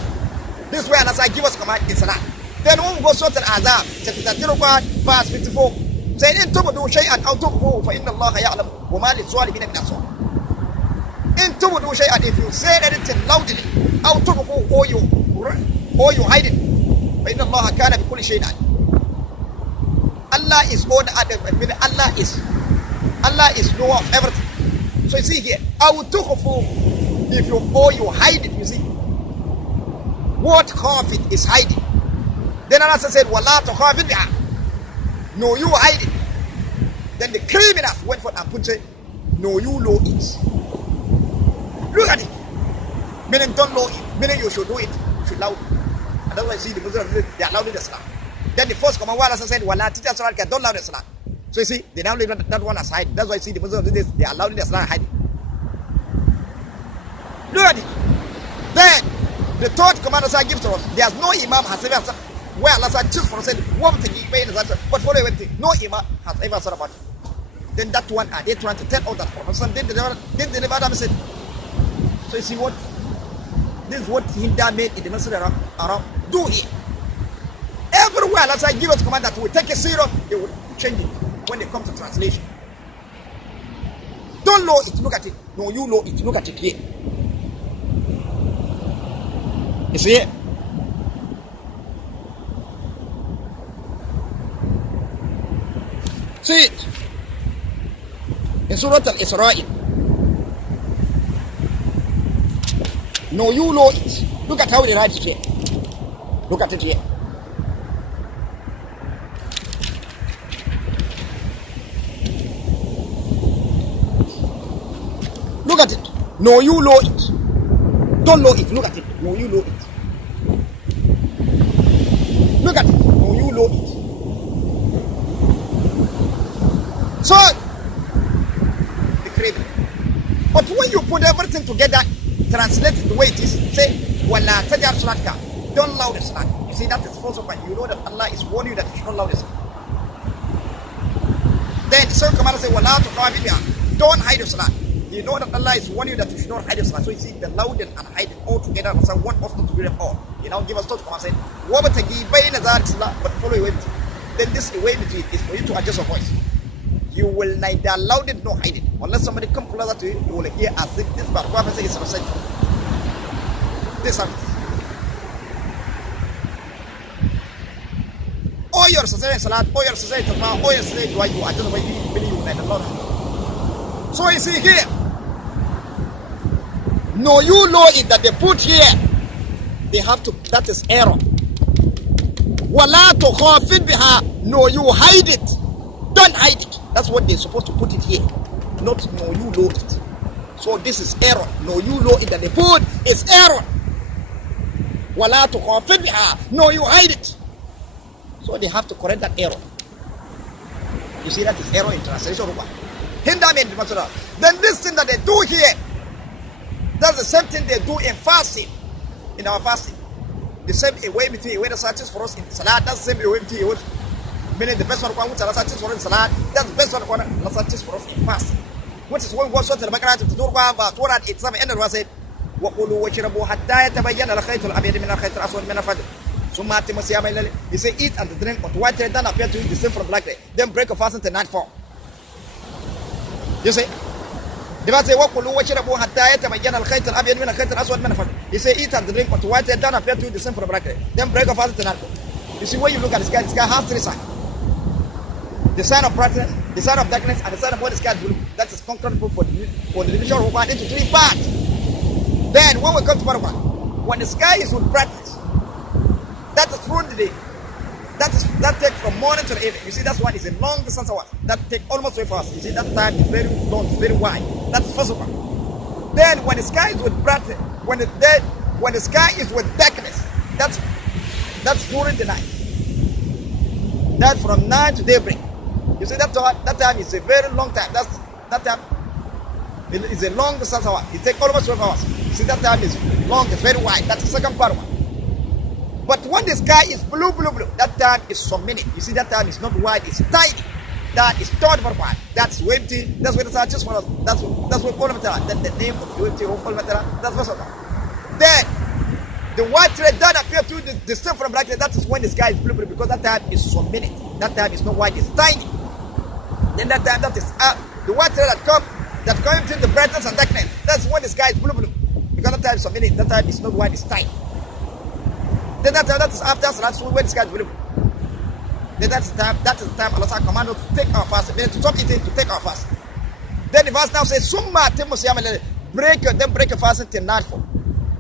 this way Allah said, give us command in salah. Then when we go Surah Al-Azab, chapter 1, verse 54, say, in tubudu shay'an aw tukhfuhu fa inna Allah ya'lamu wa ma liz-zalimina min ansar. In tubudu shay'an, if you say anything loudly, aw tukhfuhu, or you hide it, fa inna Allah kana bi kulli shay'in alim. Allah is all meaning Allah is knower of everything. So you see here, aw tukhfuhu, if you hide it, you see, what khafid is hiding. Then Allah said, wala tukhafid biha, no, you hide it. Then the criminals went for and put it, No, you know it. Look at it. Meaning don't know it. Meaning you should do it. You should allow it. And that's why you see the Muslims, they allowed the salah. Then the first command, Allah said, Wala teacher salah, don't allow the salah. So you see, they now leave that one aside. That's why you see the Muslims do this. They allowed the salah and hide it. Look at it. Then the third command Allah gives to us. There's no imam has ever where Allah said, choose for said one thing he made but follow everything. No imam has ever said about it. Then that one are they trying to tell all that Prophet didn't deliver them said. So you see what this is what Hinder made in the Masjid Haram. Do here. Everywhere Allah said give us command that we take it serious, they will change it when they come to translation. Don't know it, look at it. No, you know it, look at it here. You see it? See it? In Surah Al-Isra'il. No, you know it. Look at how they write it here. Look at it here. Look at it. No, you know it. Don't know it. Look at it. No, you know it. Look at it. No, you know it. So, the craving. But when you put everything together, translate it the way it is. Say, Wala tajar salatka. Don't allow the salat. You see, that is false point. You know that Allah is warning you that you should not allow the salat. Then the second command says, Wala tuqabibiha. Don't hide the salat. You know that Allah is warning you that you should not hide the salat. So you see, the loud and hide all together. So one of them to do them all. You now give us thought command saying, Wabatagi bayna zalik salat, but follow your way. Then this way between is for you to adjust your voice. You will neither loud it nor hide it. Unless somebody come closer to you, you will hear as if this bad prophet is recited. This happens. All your society salat, all your society tafah, all your society dua, you adjust the way you believe you neither Lord. So you see here. No, you know it that they put here. They have to, that is error. Wala tukhafid biha. No, you hide it. Don't hide it. That's what they're supposed to put it here. Not no, you know it. So this is error. No, you know it that they put is error. Wala tukhafid biha. No, you hide it. So they have to correct that error. You see that is error in translation. Hinder made the Then this thing that they do here, that's the same thing they do in fasting. In our fasting. The same way between the searches for us in salat, that's the same way between meaning the best one which Allah searches for in salat, that's the best one Allah searches for us in fasting. Which is when we go to the Baqarah to do verse 187 and it said, وَقُلُوا وَاشْرَبُوا حَتَّى يَتَبَيَّنَ الْخَيْطُ الْأَبْيَضُ مِنَ الْخَيْطِ الْأَسْوَدِ مِنَ الْفَجْرِ ثُمَّ أَتِمُّوا الصِّيَامَ إِلَى اللَّيْلِ. He say eat and drink, but white then appear to you distinct from black day. Then break a fast until nightfall. You see? The verse say وَقُلُوا وَاشْرَبُوا حَتَّى يَتَبَيَّنَ الْخَيْطُ الْأَبْيَضُ مِنَ الْخَيْطِ الْأَسْوَدِ مِنَ الْفَجْرِ. He say eat and drink, but white then appear to you distinct from black day. Then break a fast until nightfall. You see, when you look at this guy has three signs. The sign of brightness, the sign of darkness, and the sign of what the sky is blue. That is concrete proof for the division of one into three parts. Then when we come to part one, when the sky is with brightness, that is through the day. That takes from morning to the evening. You see, that's one is a long distance hour. That takes almost 12 hours. You see, that time is very long, very wide. That's the first one. Then when the sky is with brightness, when the sky is with darkness, that's during the night. That's from night to daybreak. You see, that time is a very long time. That time is a long distance hour. It takes almost 12 hours. You see, that time is long, it's very wide. That's the second part one. But when the sky is blue, that time is some minute. You see, that time is not wide, it's tiny. That is third part. That's empty. That's what the sun just for us. That's what all of that. Then the name of the empty of all matter. That's what's up. Then the white thread that appears to the distinct from black thread. That is when the sky is blue, because that time is some minute. That time is not wide, it's tiny. Then that time, that is the white thread that comes between the brightness and darkness. That's when the sky is blue. Because that time is some minute. That time is not wide, it's tiny. Then that is after Salat, when the sky is blue. Then that is the time Allah command us to take our fast. Meaning to talk it in, to take our fast. Then the verse now says, Summa atimmu siyama then break a fast until nightfall.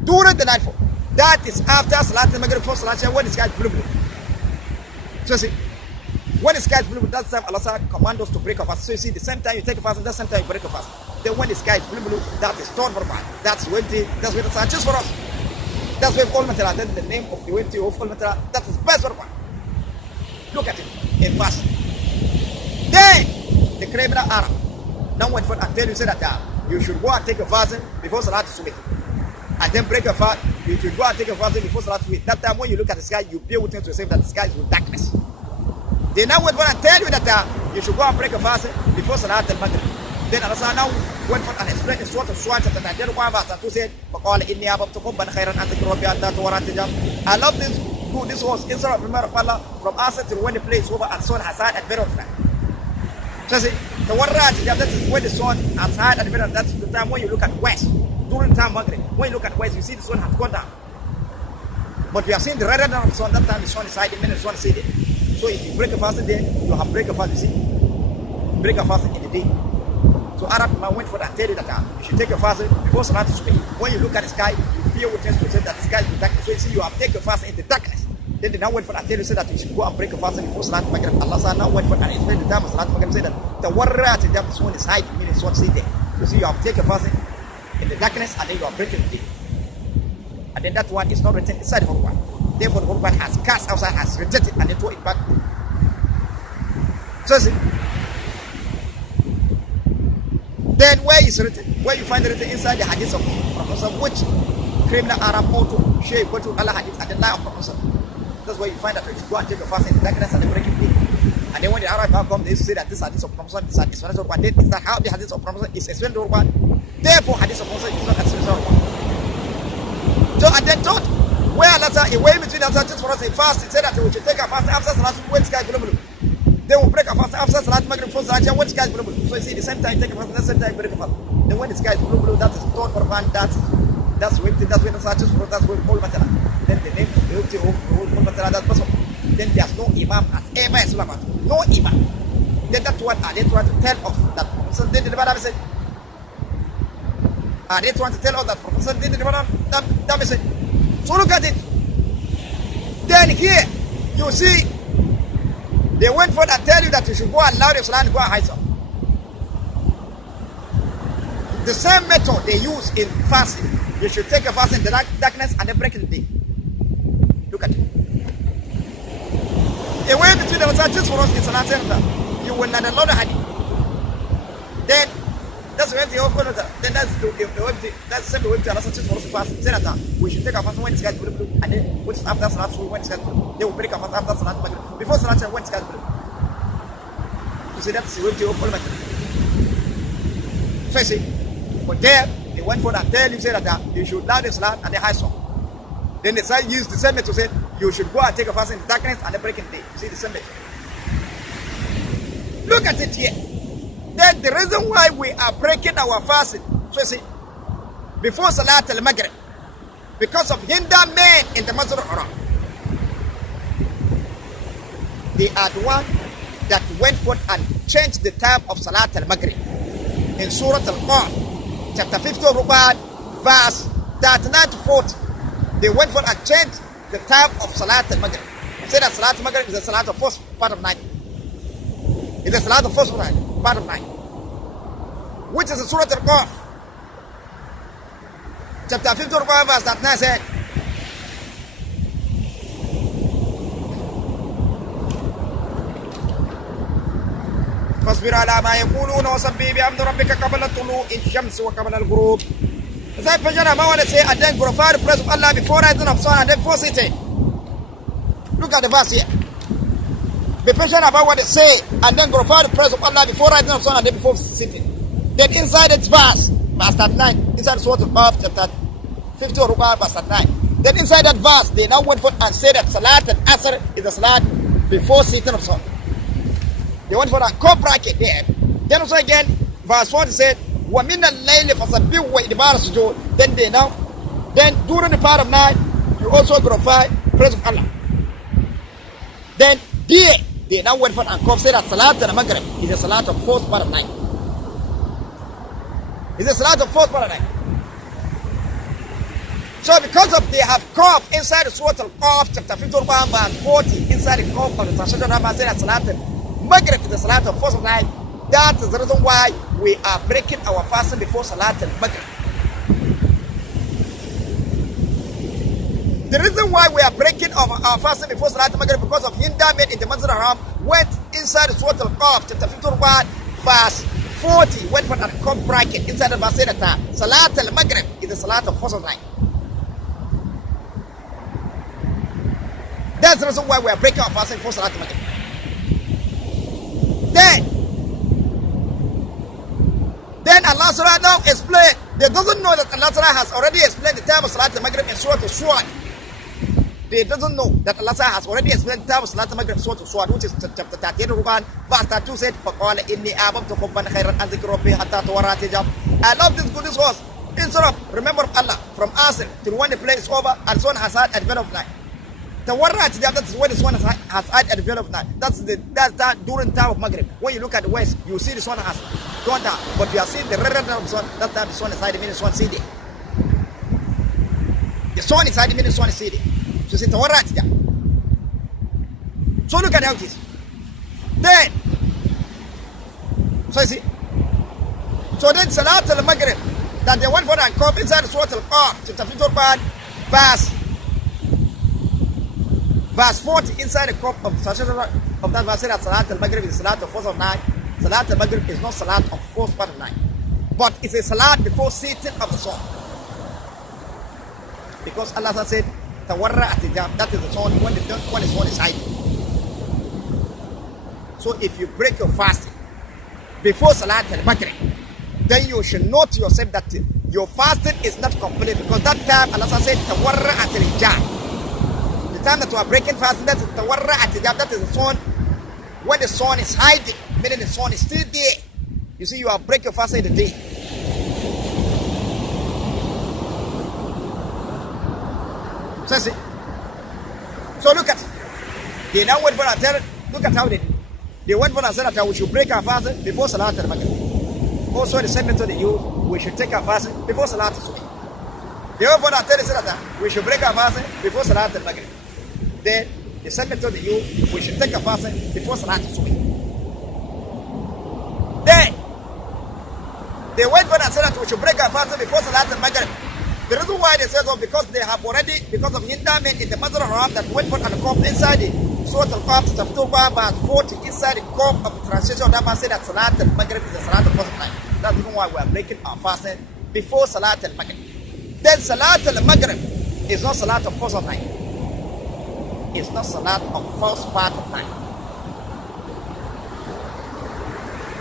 During the nightfall. That is after Salat al-Maghrib, before Salat when the sky is blue. So see, when the sky is blue, that's the time Allah command us to break a fast. So you see, the same time you take a fast, and the same time you break a fast. Then when the sky is blue, that is third Quran. That's when the Salah choose for us. That's why all material. Then the name of the way of all material. That is best Quran. Look at it in fast. Then the criminal Arab. Now when I tell you say that you should go and take a fast before Salah to submit. And then break a fast. You should go and take a fast before Salah to submit. That time when you look at the sky, you pay witness to yourself that the sky is with darkness. They now went for and tell you that you should go and break a fast before Salah al-Maghrib. Then Allah now went for and explained in Surah Al-Swat chapter 9. Then one verse 2 said, فَقَالَ إِنِّي أَبَبْتُ حُبًّا خَيْرًا أَنْ تَكْرُوا بِأَنْتَا تُوَرَاتِ جَمْ. I love this was instead of remember Allah from answer to when the place over and sun has had at very time. So see, the Warat, that is when the sun has had at very. That's the time when you look at west. During time Maghrib, when you look at west, you see the sun has gone down. But we have seen the red of the sun. That time the sun is hiding, then the sun is hidden. So if you break a fast day, you have break a fast, you see. Break a fast in the day. So Arab man went for that, tell you that you should take a fast before Salah to submit. When you look at the sky, you feel witness to say that the sky is dark. So you see you have taken a fast in the darkness. Then they now went for that, tell you say that you should go and break a fast before Salah to Maghrib. Allah now went for that, explain the time of Salah to Maghrib, say that the Warat in the sun is hiding, meaning sun is hidden. You see you have taken a fast in the darkness and then you are breaking the day. And then that one is not written inside the Quran. Therefore the Quran has cast outside, has rejected and then throw it back. So see. Then where is written? Where you find it written inside the hadith of Prophet, which criminal Arab auto share go to Allah hadith and the lie of Prophet. That's where you find that you go and take a fast in the darkness and then break it. And then when the Arab come, they say that this hadith of Prophet is an explanation of Quran. Then is that how the hadith of Prophet is explained to Quran? Therefore hadith of Prophet is not explanation of Quran. So and then thought where Allah said a way between us just for us a fast, he said that we should take a fast after Salah when sky blue. They will break a fast after Salat Maghrib before Salat when the sky is blue. So you see the same time take a fast, the same time break a fast. Then when the sky is blue, that is thought for man, that's when the Salat for that's when all matter. Then the name of the whole matter that person. Then there's no Imam as ever Islam. No Imam. Then that's what are they trying to tell us that Prophet did the Bible said. Are they trying to tell us that Prophet did the Bible that message? So look at it. Then here you see they went for and tell you that you should go and allow the Salah and go and hide some. The same method they use in fasting. You should take a fast in the darkness and then break it the day. Look at it. A way between the just for us in Salah, you will not allow the hadith. Then that's when the whole then that's the way that's the same way to Allah just for us to fast. Say that we should take a fast when it's blue and then which after Salah when it's blue. They will break a fast after Salah before Salah when it's blue. You see that's the way to all matter. So you see, but there they went for that. Tell you say that you should allow the Salah and the high song. Then they say use the same method to say you should go and take a fast in the darkness and then break in the day. You see the same method. Look at it here. Then the reason why we are breaking our fasting, so you see, before Salat al-Maghrib, because of Hinder men in the Masjid Haram. They are the one that went forth and changed the time of Salat al-Maghrib. In Surah Al-COVE, chapter 50 of Quran, verse 39 to 40. They went forth and changed the time of Salat al-Maghrib. They said that Salat al-Maghrib is the Salat of first part of night. It's the Salat of first part of night. Which is in Surah Al-COVE. Chapter 50 of Quran, verse 39 said, فاصبر على ما يقولون وسبح بحمد ربك قبل طلوع الشمس وقبل الغروب. As I mentioned, I want to say, and then glorify the praise of Allah before rising of sun and then before sitting. Look at the verse here. Be patient about what they say, and then glorify the praise of Allah before rising of sun and then before sitting. Then inside its verse 39, inside the Surah Al-COVE, chapter 50 of Quran, verse 39. Then inside that verse, they now went forth and said that Salat al-Asr is the Salat before sitting of sun. They went for a co-bracket there. Then also again, verse 40 said, وَمِنَ اللَّيْلِ فَصَبِّهُ وَإِدْبَارَ السُّجُودِ. Then they now, then during the part of night, you also glorify praise of Allah. Then there, they now went for and COVE said that Salat al-Maghrib is the Salat of fourth part of night. It's the Salat of fourth part of night. So because of they have COVE inside the Surah Al-COVE, chapter 51, verse 40, inside the COVE of the translation of said that Salat al-Maghrib is the Salat of fourth of night. That is the reason why we are breaking our fasting before Salat al-Maghrib. The reason why we are breaking our fasting before Salat al-Maghrib because of Hinder made in the Masjid Haram went inside the Surah Al-COVE, chapter 51, verse 40, went for that COVE bracket inside the verse that Salat al-Maghrib is the Salat of first of night. That's the reason why we are breaking our fasting before Salat al-Maghrib. Then Allah Surah now explained. They doesn't know that Allah Surah has already explained the time of Salat al-Maghrib in Surah Al-Swad. They doesn't know that Allah has already explained the time of Salat al-Maghrib in Surah Al-Swad, which is chapter 38 of Quran, verse 32 said, فَقَالَ إِنِّي آبَبْتُ خُبًّا خَيْرًا أَنْ ذِكْرُ رَبِّي حَتَّى تَوَرَّى حِجَابٍ. I love this goodness verse. Instead of remember Allah from Asr till when the play is over and sun has had at the end of night. Tawarra hijab, that is when the sun has had at the end of night. That's that during time of Maghrib. When you look at the west, you see the sun has gone down, but you are seeing the red of the sun. That time the sun is hiding, meaning the sun is hiding. The sun is hiding, meaning the sun is hiding. So see tawarra hijab. So look at how it is. Then, so you see. So then Salat al-Maghrib, that they went for and come inside the Surah Al-COVE, chapter 51, verse 40, inside the COVE of that verse, that Salat al-Maghrib is Salat of first of night. Salat al-Maghrib is not Salat of first part of night, but it's a Salat before setting of the sun. Because Allah said, Tawarra atijab, that is the sun when the sun is hiding. So if you break your fasting before Salat al-Maghrib, then you should note to yourself that your fasting is not complete, because that time Allah said tawarra atijab. The time that you are breaking fasting, that is tawarra atijab, that is the sun when the sun is hiding, meaning the sun is still there. You see, you are breaking your fasting in the day. So look at it. They now went for a tell. Look at how they did. They went for a said that we should break our fasting before Salat al-Maghrib. Also, the same method they use, we should take our fasting before Salat al-Subh. They went for a tell that we should break our fasting before Salat al-Maghrib. Then the same method they use, we should take our fasting before Salat al-Subh. Then they went for a said that we should break our fasting before Salat al-Maghrib. The reason why they said so, because they have already, because of Hinder men in the Masjid Haram that went for and come inside the Surah Al-COVE, chapter 40, inside the COVE of the translation of that man said that Salat al-Maghrib is the Salat of first night. That's the reason why we are breaking our fasting before Salat al-Maghrib. Then Salat al-Maghrib is not Salat of first of night. It's not Salat of first part of night.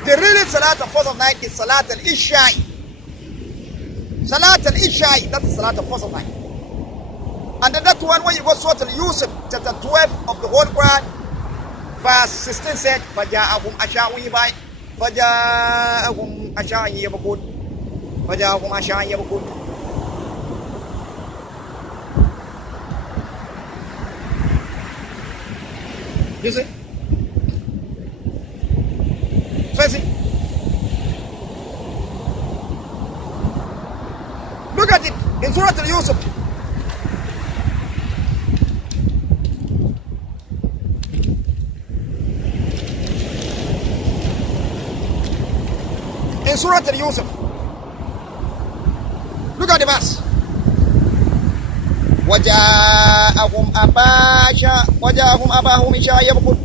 The real Salat of first of night is Salat al-Isha'i. Salat al-Isha'i, that is Salat of first of night. And then that one, when you go to Surah Al-Yusuf, chapter 12 of the whole Quran, verse 16 said, فَجَاءَهُمْ أَشَاءٌ يَبْكُونَ فَجَاءَهُمْ أَشَاءٌ يَبْكُونَ فَجَاءَهُمْ أَشَاءٌ يَبْكُونَ. You see? So you see? Look at it in Surah Al-Yusuf. In Surah Al-Yusuf, look at the verse. وَجَاءَهُمْ أَبَاهُمْ عِشَاءً يَبْكُونَ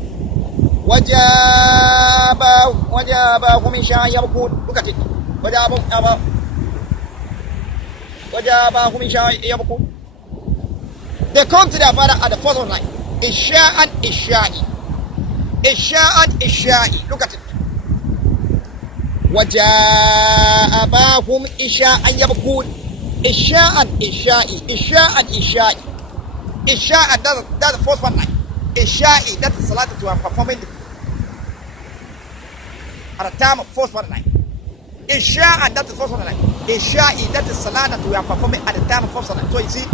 وَجَاءَهُمْ عِشَاءً يَبْكُونَ. Look at it. وَجَاءَهُمْ عِشَاءً يَبْكُونَ. They come to their father at the first of the night. Isha'an Isha'i. Isha'an Isha'i. Look at it. وَجَاءَ أَبَاهُمْ إِشَاءً يَبْكُونَ. Isha'an Isha'i. Isha'an Isha'i. Isha'an, that's the first one night. Isha'i, that is Salat that we are performing at the time of first one night. Isha'an, that is first one night. Isha'i, that is Salat that we are performing at the time of first one night. So you see,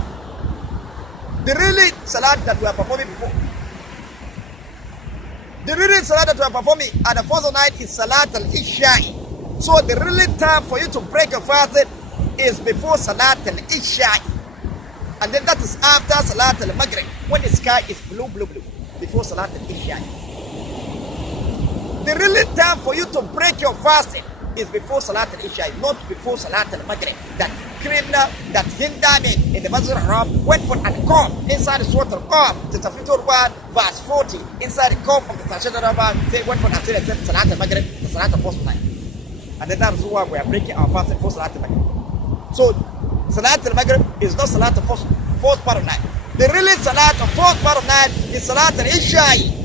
the really Salat that we are performing before, the really Salat that we are performing at the first night is Salat al-Isha'i. So the really time for you to break a fast is before Salat al-Isha'i. And then that is after Salat al-Maghrib, when the sky is blue, before Salat al-Isha'i. The really time for you to break your fasting is before Salat al-Isha, not before Salat al-Maghrib. That criminal, that Hinder man in the Masjid Haram went for and cough inside the Surah al-Qaf, chapter 51, verse 40, inside the cough of the Masjid Haram, they went for and said Salat al-Maghrib, the Salat al-First night. And then that's why we are breaking our fasting for Salat al-Maghrib. So Salat al-Maghrib is not Salat al-fourth part of night. The really Salat al-fourth part of night is Salat al-Isha.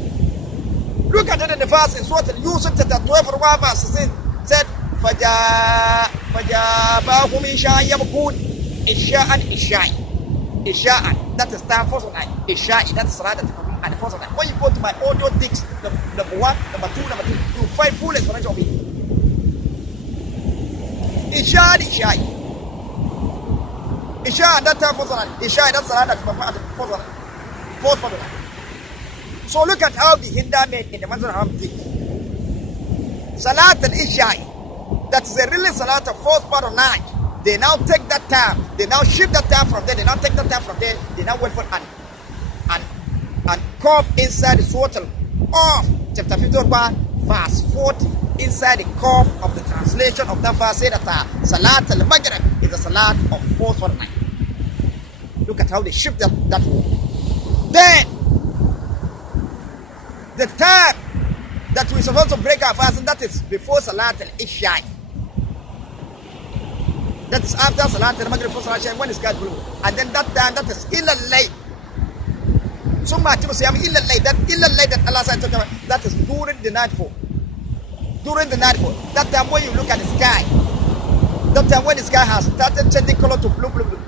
Look at it in the verse in Surah Yusuf chapter 12 verse 16 said فَجَابَهُمْ إِشَاءً يَبْكُونَ Isha'an, that is time for night. Isha'i, that is Salat at the first night. When you go to my audio discs, number 1, number 2, number 3, you find full explanation of it. Isha'i, that time for night. Isha'i, that's Salat at the fourth night. Fourth part of night. So look at how the Hinder men in the Masjid Haram did. Salat al-Isha, that is a really Salat of fourth part of night. They now take that time. They now shift that time from there. They now take that time from there. They now wait for and cough inside the Surah of chapter 51, verse 40. Inside the cough of the translation of that verse, say that Salat al-Maghrib is the Salat of fourth part of night. Look at how they shift that word. Then the time that we're supposed to break our fast, and that is before Salat al-Isha. That is after Salat al-Maghrib, before Salat al-Isha, when it's got blue. And then that time, that is illa al-layl. So much people say, illa al-layl. That illa al-layl that Allah said, that is during the nightfall. During the nightfall. That time when you look at the sky, that time when the sky has started changing color to blue, blue, blue.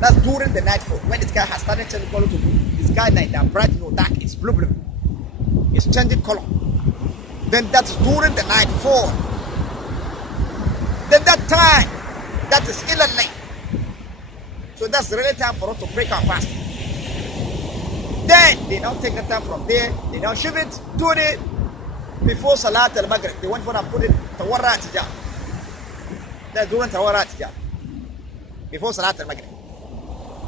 That's during the nightfall. When the sky has started changing color to blue. The sky night, bright, no dark, it's blue, blue. It's changing color. Then that's during the nightfall. Then that time, that is illa al-layl. So that's the real time for us to break our fast. Then they now take the time from there. They now shift it to the before Salat al-Maghrib. They went for and put it tawarra tijab. That's during tawarra tijab. Before Salat al-Maghrib.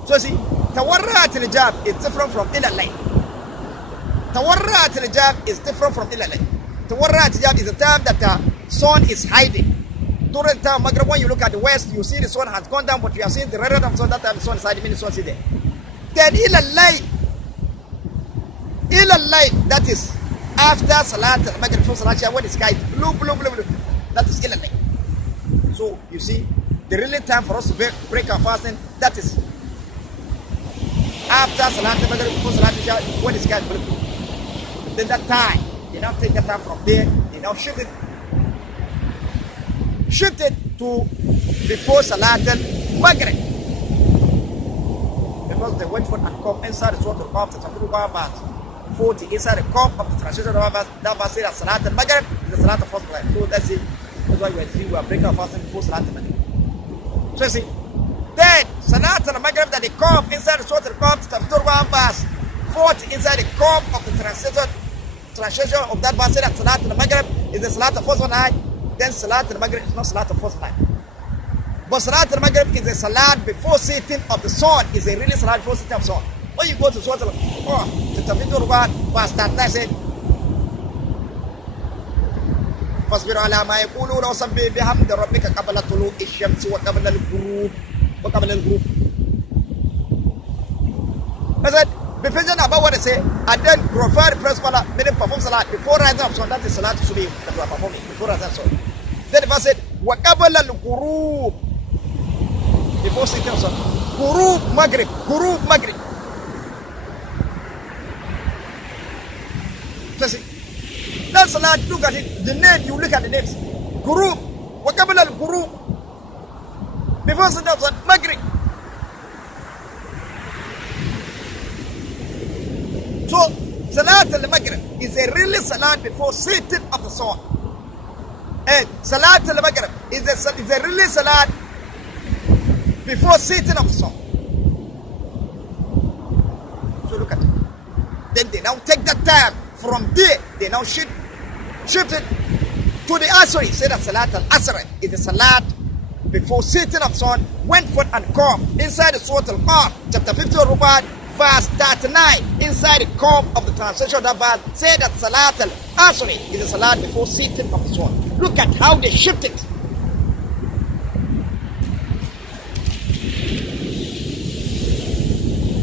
So see, tawarra tijab is different from illa al-layl. Tawarra al-Hijab is different from illa al-layl. Tawarra al-Hijab is the time that the sun is hiding. During the time Maghrib, when you look at the west, you see the sun has gone down, but you have seen the red of the sun. That time the sun is hiding, meaning the sun is there. Then illa al-layl, that is after Salat al-Maghrib, before Salat al-Isha, when the sky is blue, blue, blue, blue. That is illa al-layl. So you see, the real time for us to break our fasting, that is after Salat al-Maghrib, before Salat al-Isha, when the sky is blue. Then that time, they now take that time from there, they now shift it to before Salat al-Maghrib. Because they went for and cough inside the Surah al-Qaf, the Surah al-Qaf, 40, inside the cough of the translation of that verse says that Salat al-Maghrib is the Salat al-First night. So that's it. That's why we are breaking our fasting before Salat al-Maghrib. So you see, then Salat al-Maghrib that they cough inside the Surah al-Qaf, chapter 1, verse 40, inside the cough of the translation of that verse that Salat al-Maghrib is the Salat al-First night. Then Salat al-Maghrib is not Salat al-First night. But Salat al-Maghrib is a Salat before setting of the sun. Is a really Salat before setting of the sun. When you go to Surah al-Qaf, chapter 51, verse 39 said, فاصبر على ما يقولون وسبح بحمد ربك قبل طلوع الشمس وقبل الغروب. I said, be patient about what they say, and then glorify the praise of Allah, meaning perform salat before rising of sun. That is salat to be that we are performing before rising of sun. Then the verse said, وَقَبَلَ الْغُرُوبِ, before setting of sun. Ghurub Maghrib. That's salat. Look at it. The name, you look at the names. Ghurub. وَقَبَلَ الْغُرُوبِ, before setting of sun. Maghrib. So, Salat al-Maghrib is a really Salat before setting of the sun. And Salat al-Maghrib is a really Salat before setting of the sun. So look at it. Then they now take that time from there. They now shift it to the Asr. Say that Salat al-Asr is a Salat before setting of the sun. Went forth and come inside the Surah al-Qaf, chapter 50 of Rubad, verse 39 inside the COVE of the translation of that verse say that Salat al-Asr is a salat before setting of the sun. Look at how they shift it.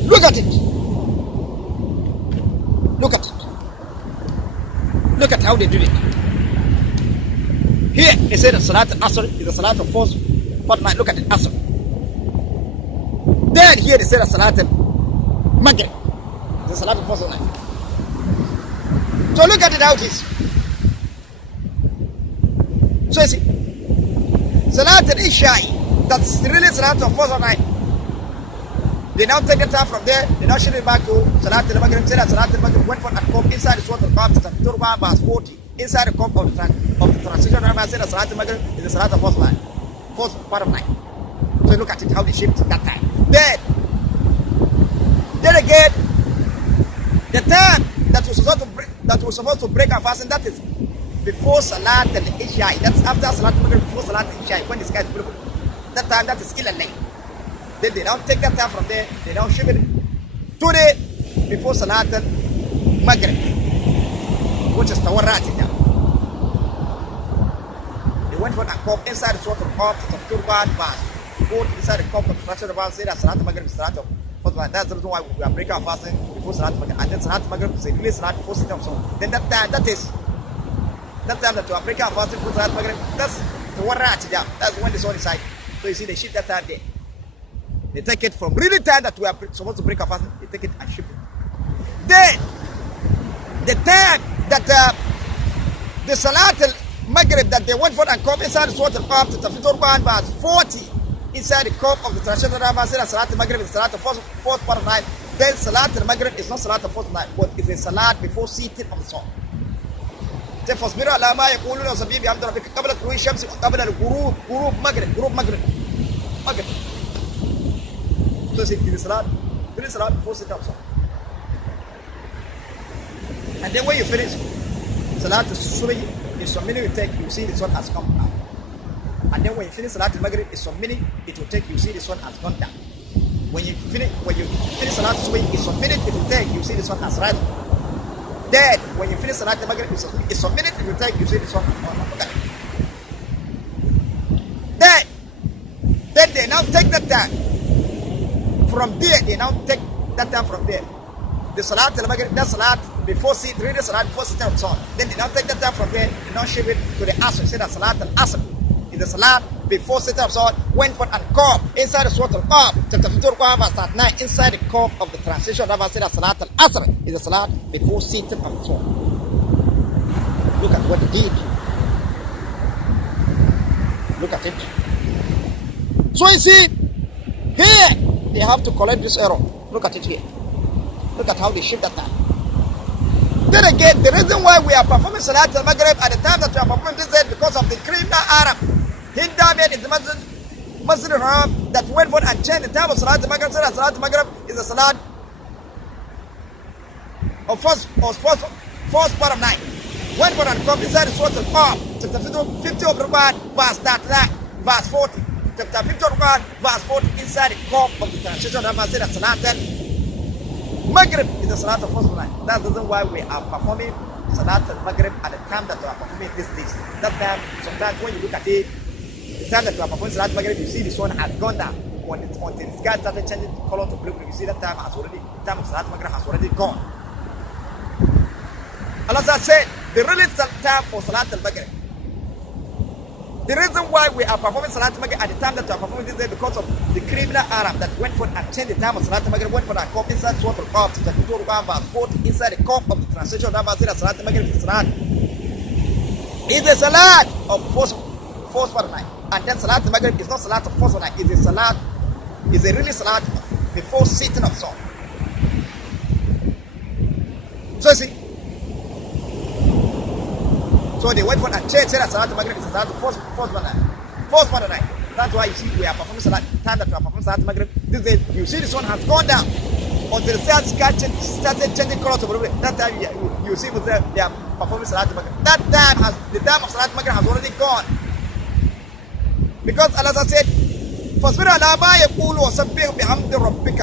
Look at it. Look at it. Look at how they do it. Here they say that Salat al-Asr is a salat of force. Look at it, Asr. Then here they say that Salat al-Maghrib is a salat of force of night. So look at it how it is. So you see, Salat al-Isha, that's really Salat of force of night. They now take the time from there, they now shift it back to Salat al-Maghrib. Say that Salat al-Maghrib went for a COVE inside the Surah al-Qaf, chapter 1, verse 40. Inside the COVE of the translation, I say that Salat al-Maghrib is the Salat of force night. Fourth part of night. So look at it, how they shift that time. Then again, the time that was supposed to break our fasting, that is before Salat al-Isha. That's after Salat al-Maghrib, before Salat al-Isha, when the sky is beautiful. That time, that is still a late. Then they now take that time from there, they now shift it today before Salat al-Maghrib, which is Tawarrati now. They went for a COVE inside the Surah al-Qaf, chapter 1, verse 40, inside the COVE of the translation of the verse, say that Salat al-Maghrib is Salat of force. That's the reason why we are breaking our fasting before Salat al-Maghrib. And then Salat al-Maghrib is a really Salat before setting of sun. Then that time, that time that we are breaking our fasting before Salat al-Maghrib, that's Tawarrati now. That's when the sun is high. So you see, they shift that time there. They take it from really time that we are supposed to break our fast, they take it and ship it. Then, the time that the Salat al-Maghrib that they went for and come inside the Surah al-Qaf, chapter 1, verse 40, inside the COVE of the translation of the Rabbah, said that Salat al-Maghrib is Salat of fourth part of night. Then Salat al-Maghrib is not Salat of fourth night, but it's a Salat before setting of the sun. Say, فَاصْبِرْ عَلَى مَا يَقُولُونَ وَسَبِّحْ بِحَمْدِ رَبِّكَ قَبْلَ طُلُوعِ الشَّمْسِ وَقَبْلَ الْغُرُوبِ Maghrib. So it is Salat before setting of the sun. And then when you finish Salat al-Subhi, in some minute it will take, you see the sun has come out. And then when you finish Salat al-Maghrib, in some minute it will take, you see the sun has gone down. When you finish Salat al-Subhi, in some minute it will take, you see the sun has risen. Then when you finish Salat al-Maghrib, in some minute it will take, you see the sun has gone down. Then they now take that time. From there, they now take that time from there. The Salat al-Maghrib, that Salat before read Salat before setting of the sun. Then they now take that time from there, they now shift it to the Asr. Say that Salat al-Asr is the Salat before setting of the sun. Went for and COVE inside the Surah al-Qaf, chapter 51, verse 39, inside the COVE of the translation of that, say that Salat al-Asr is the Salat before setting of the sun. Look at what they did. Look at it. So you see, here they have to correct this error. Look at it here. Look at how they shift that time. Then again, the reason why we are performing Salat al-Maghrib at the time that we are performing this is because of the criminal Arab. Hinder made in the Masjid Haram that went for and changed the time of Salat al-Maghrib. So that Salat al-Maghrib is a Salat of first part of night. Went for and come inside the Surah al-Qaf, chapter 50 of the Quran, verse 39, verse 40. Chapter 51, verse 40, inside the COVE of the translation of the Masjid that Salat al-Maghrib is the Salat of first night. That's the reason why we are performing Salat al-Maghrib at the time that we are performing these things. That time, sometimes when you look at it, the time that we are performing Salat al-Maghrib, you see the sun has gone down. Until the sky started changing color to blue, you see that time has already, the time of Salat al-Maghrib has already gone. Allah said, the real time for Salat al-Maghrib. The reason why we are performing Salat al-Maghrib at the time that we are performing this day because of the criminal Arab that went for and changed the time of Salat al-Maghrib, went for that COVE inside Surah al-Qaf, chapter 1, verse 40, inside the COVE of the translation of that verse, that Salat al-Maghrib is Salat. It's a Salat of fourth part of night. And then Salat al-Maghrib is not Salat of fourth night, it's a Salat, it's a really Salat before setting of sun. So you see, so they went for and changed, said that Salat al-Maghrib is a Salat of fourth part of night. That's why you see we are performing Salat, time that we are performing Salat al-Maghrib, this day you see the sun has gone down until the sky started changing color to blue. That time you see they are performing Salat al-Maghrib. That time the time of Salat al-Maghrib has already gone. Because Allah said, فَاصْبِرْ عَلَى مَا يَقُولُ وَسَبِّحْ بِحَمْدِ رَبِّكَ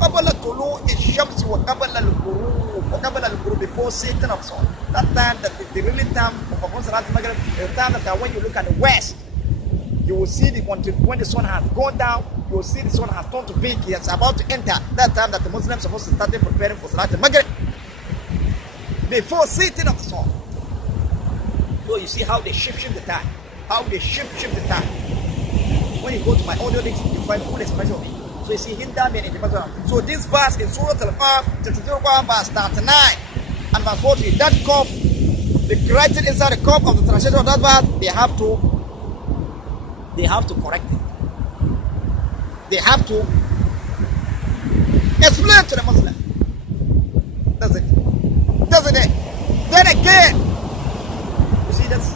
وَقَبَلَ طُلُوعِ الشَّمْسِ وَقَبَلَ الْغُرُوبِ before setting of sun. That time, that the really time for Salat al-Maghrib, the time that when you look at the west, you will see when the sun has gone down, you will see the sun has turned to pink. It's about to enter. That time that the Muslims are supposed to start preparing for Salat al-Maghrib before setting of the sun. So you see how they shift the time. How they shift the time. When you go to my audio links, you find full expression of it. So you see Hinder in the Masjid Haram. So this verse in Surah Al-Qaf, chapter 01, verse 39 and verse 40, that COVE, the corrected inside the COVE of the translation of that verse, they have to correct it. They have to explain to the Muslim. That's it. Doesn't it? Then again, you see this?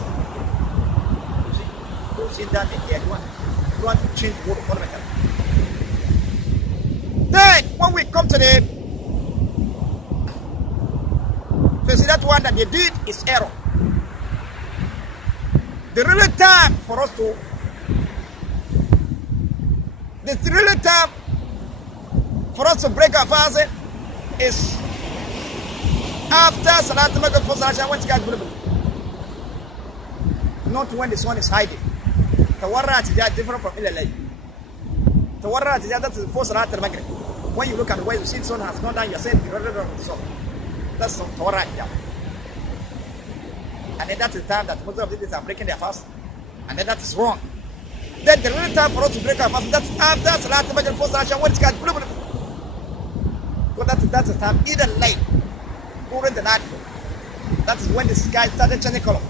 You see that again? You want to change the word fundamental. Then when we come to the, so you see that one that they did is error. The real time for us to, the real time for us to break our fast is after Salat al-Maghrib for Salat when it's not when the sun is hiding. Tawarrat is different from Ilalay. Tawarrat is that is before Salat al-Maghrib. When you look at the way you see the sun has gone down, you're saying you're rather than the sun. That's Tawarrat. And then that's the time that most of these are breaking their fast. And then that is wrong. Then the real time for us to break our fast, that's after Salat al-Maghrib for Salat when it's got blue. Because that's the time, either late during the night. That is when the sky started changing color.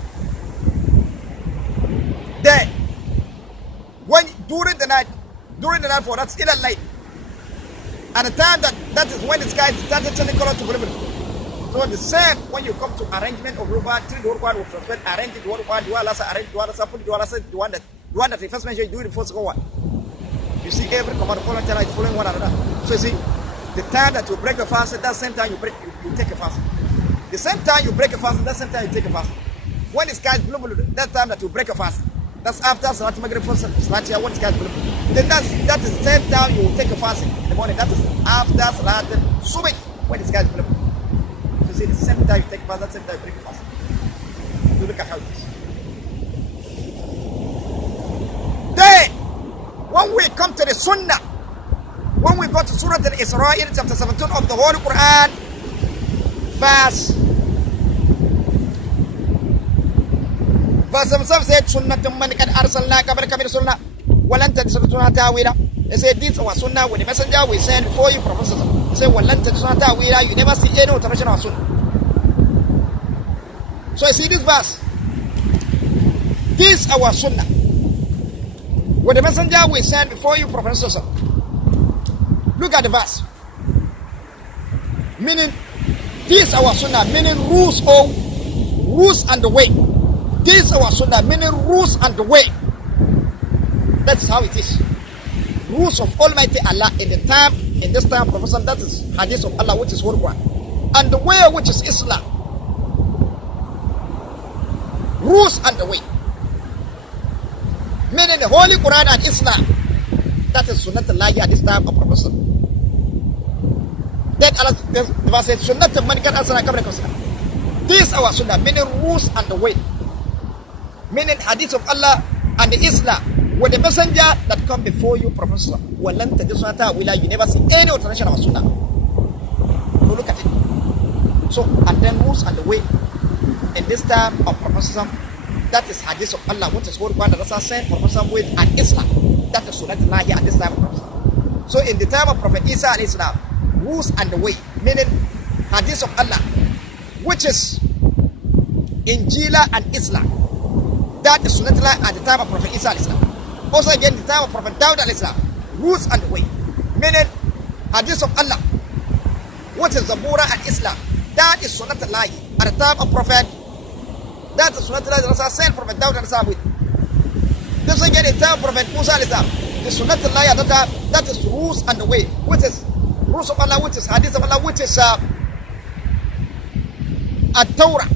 Then, when during the night for that's either late. And the time that is when the sky started changing color to blue. So the same when you come to arrangement of Ruba, three the one will transfer, arrange it, one arrange, put the one that the first mention you do the first one. You see every command is following one another. So you see, the time that you break a fast, at that same time you take a fast. The same time you break a fast, that same time you take a fast. When the sky is blue, that time that you break a fast. That's after Salat al-Maghrib for Salat when the sky is blue. Then that is the same time you will take a fast in the morning. That is after Salat al-Subh when the sky is blue. So you see, the same time you take a fast, that same time you break a fast. You look at how it is. Then, when we come to the Sunnah, when we go to Surah Al-Israel, chapter 17 of the Holy Quran, verse 7 said, Sunnatun man kad arsalna qablaka min sunnah, walan tajiduna ta'wila. They said, this is our sunnah. When the messenger we send before you, Prophet, he said, walan tajiduna ta'wila. You never see any alteration of sunnah. So I see this verse. This is our sunnah. When the messenger we send before you, Prophet, look at the verse. Meaning, this is our sunnah, meaning rules and the way. This is our sunnah, meaning rules and the way. That's how it is. Rules of Almighty Allah in this time, Prophet, that is hadith of Allah, which is Holy Quran. And the way, which is Islam. Rules and the way. Meaning the Holy Quran and Islam. That is Sunnatullah at this time of Prophet. Then Allah, the verse says, Sunnat man kan asana qablaka. This is our sunnah, meaning rules and the way. Meaning hadith of Allah and the Islam. When the messenger that come before you, Prophet, walan tajiduna ta'wila, you never see any alteration of our sunnah. So look at it. So, and then rules and the way. In this time of Prophet, that is hadith of Allah, which is Holy Quran that Allah sent Prophet with, and Islam. That is Sunnatullah at this time of Prophet. So in the time of Prophet Isa and Islam, rules and the way, meaning hadith of Allah, which is Injila and Islam. That is Sunnatullah at the time of Prophet Isa and Islam. Also again, the time of Prophet Dawud and Islam, rules and the way, meaning hadith of Allah, which is Zabura and Islam. That is Sunnatullah at the time of Prophet. That is Sunnatullah that Allah sent Prophet Dawud and Islam with. This again, the time of Prophet Musa and Islam. The Sunnatullah at the time, that is rules and the way, which is rules of Allah, which is hadith of Allah, which is At-Torah.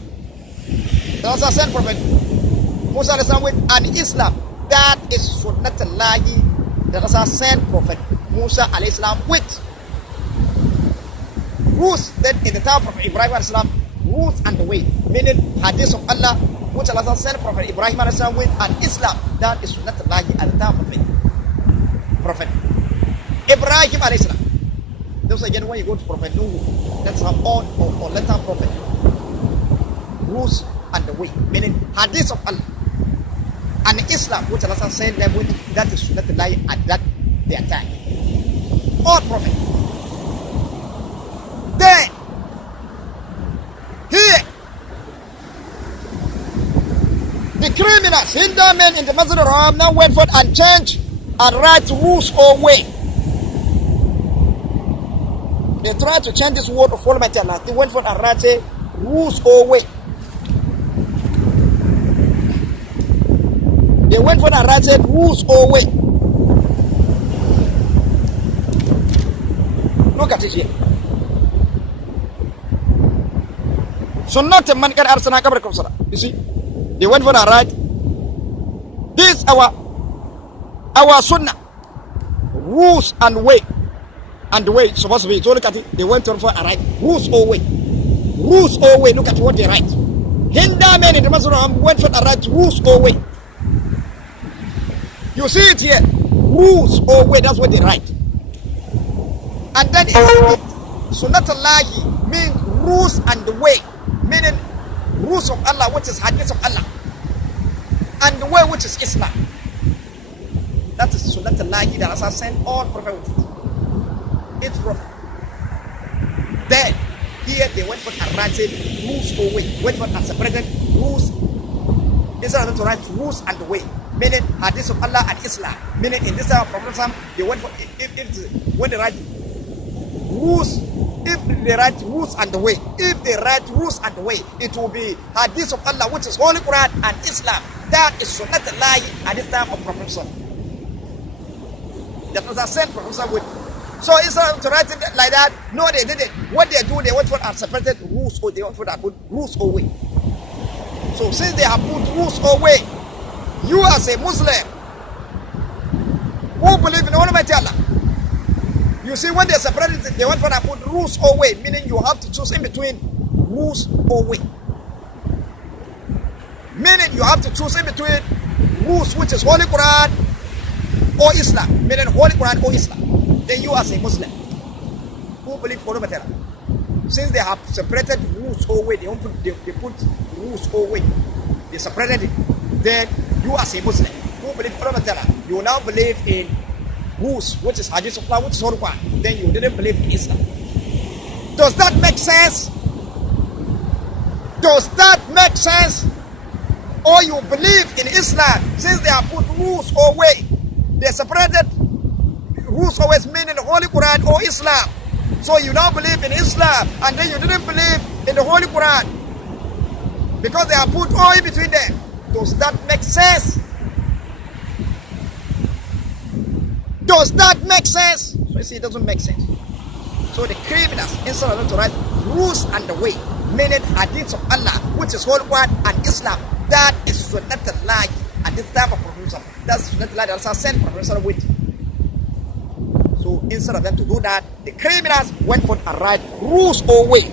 That Allah sent Prophet Musa and Islam with, and Islam. That is Sunnatullah that Allah sent Prophet Musa and Islam with. rules. Then in the time of Prophet Ibrahim alayhi salam, rules and the way, meaning hadith of Allah, which Allah sent Prophet Ibrahim alayhi salam with, and Islam, that is sunnatullahi at the time of Prophet Ibrahim alayhi salam. Those again, when you go to Prophet Nuh, that's our own or later prophet. Rules and the way, meaning hadith of Allah. And Islam, which Allah sent them with, that is sunnatullahi at that their time. All prophet. Then, here, the criminals, Hinder men in the Masjid Haram now went forth and changed and write rules or way. They tried to change this word of Almighty Allah. They went forth and write rules or way. They went forth and write rules or way. Look at it here. So not a man can answer. You see, they went for the right. This our sunnah, rules and way, and the way it's supposed to be. So look at it. They went for a right. Rules or way. Rules or way. Look at what they write. Hinder men in the Masjid Haram went for a right. Rules or way. You see it here. Rules or way. That's what they write. And then sunnatullahi means rules and the way, meaning rules of Allah, which is hadith of Allah, and the way, which is Islam. That is sunnatullahi that Allah sent all prophets. It's prophet. Then here they went for and writing rules or way, went for and separated rules. Instead of them to write rules and the way, meaning hadith of Allah and Islam, meaning in this time of Prophet they went for when they write rules, if they write rules and the way, if they write rules and the way, it will be hadith of Allah, which is Holy Quran and Islam. That is sunnatullahi at this time of Prophet. That was a sent Prophet with. So instead of to write it like that, no, they did it. What they do, they went for and separated rules, or they went for and put rules or way. So since they have put rules or way, you as a Muslim who believe in Almighty Allah, you see, when they separated it, they went for and put rules or way, meaning you have to choose in between rules or way. Meaning you have to choose in between rules, which is Holy Quran or Islam, meaning Holy Quran or Islam. Then you as a Muslim who believe in Almighty Allah, since they have separated rules or way, they put rules or way, they separated it. Then you as a Muslim who believe in Almighty Allah, you now believe in rules, which is hadith of Allah, which is Holy Quran. Then you didn't believe in Islam. Does that make sense? Does that make sense? Or you believe in Islam, since they have put rules or way, they separated rules or ways, meaning the Holy Quran or Islam. So you now believe in Islam, and then you didn't believe in the Holy Quran because they have put all in between them. Does that make sense? Does that make sense? So you see, it doesn't make sense. So the criminals, instead of them to write rules and the way, meaning hadith of Allah, which is Holy Quran and Islam, that is sunnatullahi at this time of Prophet. That's sunnatullahi that Allah sent Prophet with. So instead of them to do that, the criminals went for and write rules or way.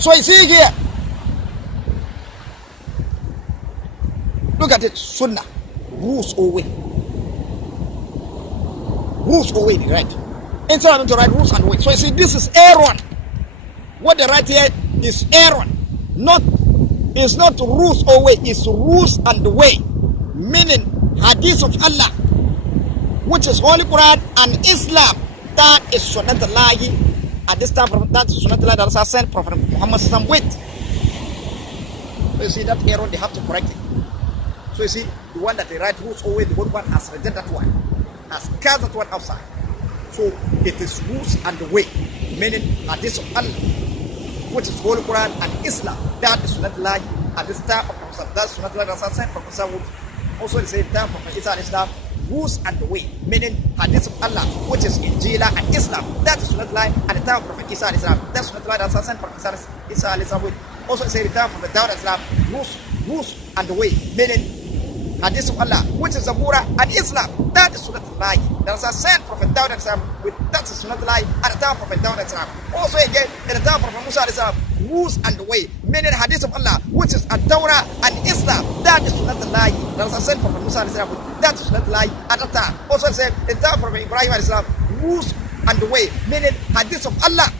So you see here, look at it, sunnah, rules or way. Rules or way, right? Instead of them to write rules and way. So you see, this is Aaron. What they write here is Aaron. It's not rules or way, it's rules and the way. Meaning hadith of Allah, which is Holy Quran and Islam. That is sunnatullahi at this time. That is sunnatullahi that Allah sent Prophet Muhammad with. So you see that Aaron, they have to correct it. So you see, the one that they write rules or way, the good one has rejected that one, has cast that one outside. So it is rules and the way, meaning hadith of Allah, which is Holy Quran and Islam. That is sunnatullahi at this time of Prophet. That's sunnatullahi that Allah sent Prophet with. Also the same time Prophet Isa and Islam, rules and the way, meaning hadith of Allah, which is Injila and Islam. That is sunnatullahi at the time of Prophet Isa and Islam. That's sunnatullahi that Allah sent Prophet Isa and Islam with. Also the same time Prophet Dawud and Islam, rules and the way, meaning hadith of Allah, which is Zabura and Islam. That is Sunnatullah. There is a sent Prophet Dawud with that is Sunnatullah at the time of Prophet Dawud. Also again, at the time of Prophet Musa, rules and the way, meaning hadith of Allah, which is At-Tawrah and Islam. That is Sunnatullah. There is a sent Prophet Musa with that is Sunnatullah at the time. Also said, at the time of Prophet Ibrahim, rules and the way, meaning hadith of Allah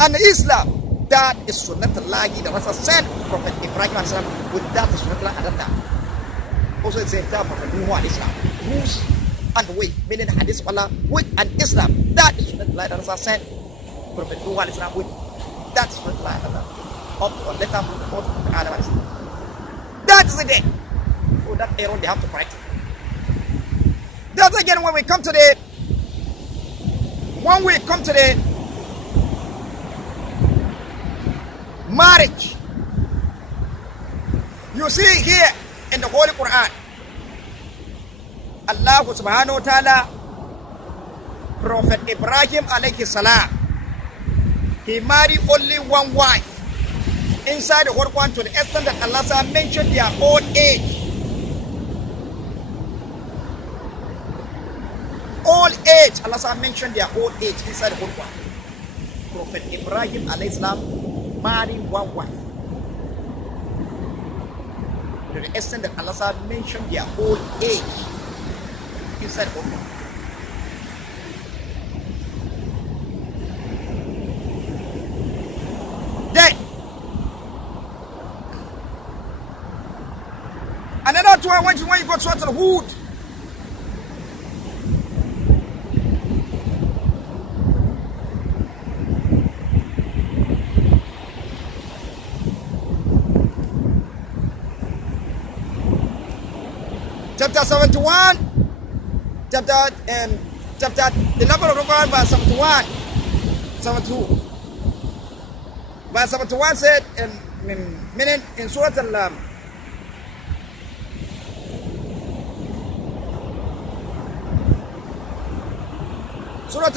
and Islam. That is Sunnatullah. There was a sent Prophet Ibrahim with that is Sunnatullah at the time. Also the same time Prophet Nuh and Islam. Rules and the way, meaning hadith of Allah with and Islam. That is Sunnatullah. There was a sent Prophet Nuh and Islam with that is Sunnatullah at the time. Up to later Prophet Adam and Islam. That is the day. So that error they have to correct. That's again when we come to the marriage. You see here in the Holy Quran, Allah subhanahu wa ta'ala, Prophet Ibrahim alayhi salam, he married only one wife inside the Holy Quran to the extent that Allah mentioned their old age. Old age, Allah mentioned their old age inside the Holy Quran. Prophet Ibrahim alayhi salam married one wife to the extent that Allah mentioned their old age inside the Quran. Then another one when you go to Hud, chapter 71, chapter the number of the Quran, verse 71, 72. Verse 71 said, meaning in Surah Al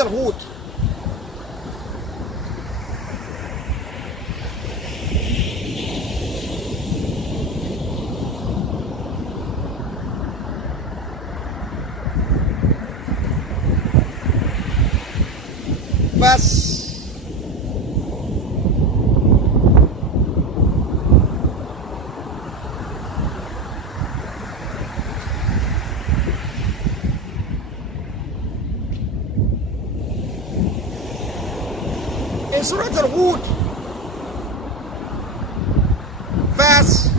Hud. Verse in Surah Al-Hud, verse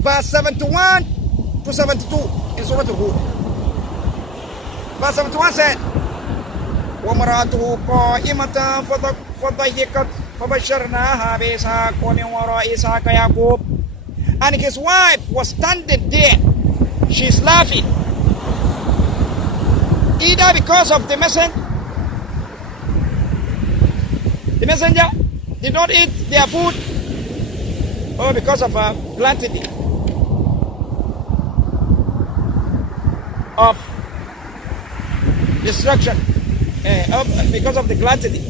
verse 71 to 72 in Surah Al-Hud. Verse 71 said, وَمَرَأَتُهُ قَائِمَةً فَضَيِّقَتْ فَبَشَّرْنَاهَا بِإِسْحَاقَ وَمِنْ وَرَاءِ إِسْحَاقَ يَعْقُوبَ. And his wife was standing there. She's laughing. Either because of the messenger did not eat their food, or because of a gluttony of destruction, because of the gluttony,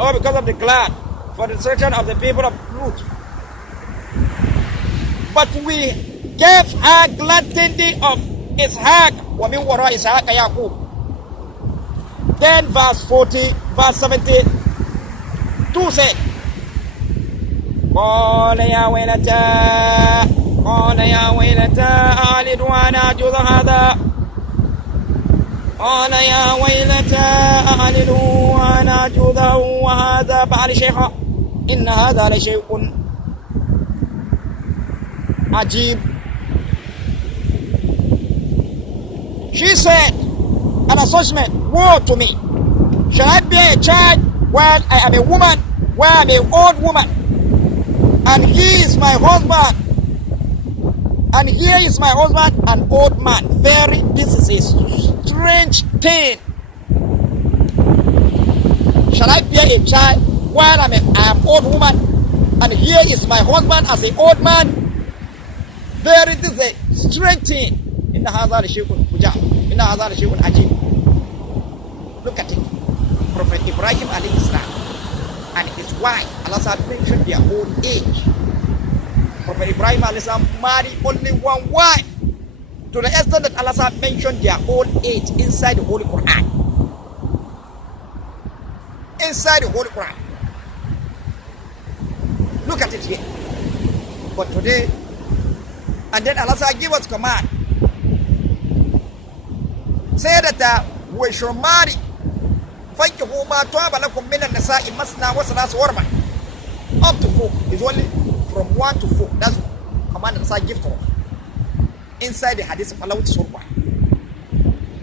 or because of the glut for the destruction of the people of Lut. But we gave her gluttony of Ishaq, وَمِنْ وَرَاءِ إِسْحَاقَ يَعْقُوبَ. Then verse 72 said, قال يا ويلتى ألد وأنا عجوز هذا قال يا ويلتى ألد وأنا عجوز وهذا بعل شيخا إن هذا لشيء عجيب. She said, an assessment, woe to me. Shall I bear a child while I am a woman, while I am an old woman? And he is my husband. And here is my husband, an old man. This is a strange thing. Shall I bear a child while I am an old woman? And here is my husband as an old man. There it is a straight thing. In the Hazar Shikun Mujah. In the Hazar Shikun Ajib. Look at it. Prophet Ibrahim alayhi salam and his wife, Allah had mentioned their old age. Prophet Ibrahim alayhi salam married only one wife, to the extent that Allah had mentioned their old age inside the Holy Quran. Inside the Holy Quran. Look at it here. But today, and then Allah give us command. Say that we should marry. FIKIHU ما طاب لكم من النساء مثنى وثلاث ورباع. Up to 4 is only from 1 to 4. That's command that Allah give to us. Inside the hadith of Allah with Surah.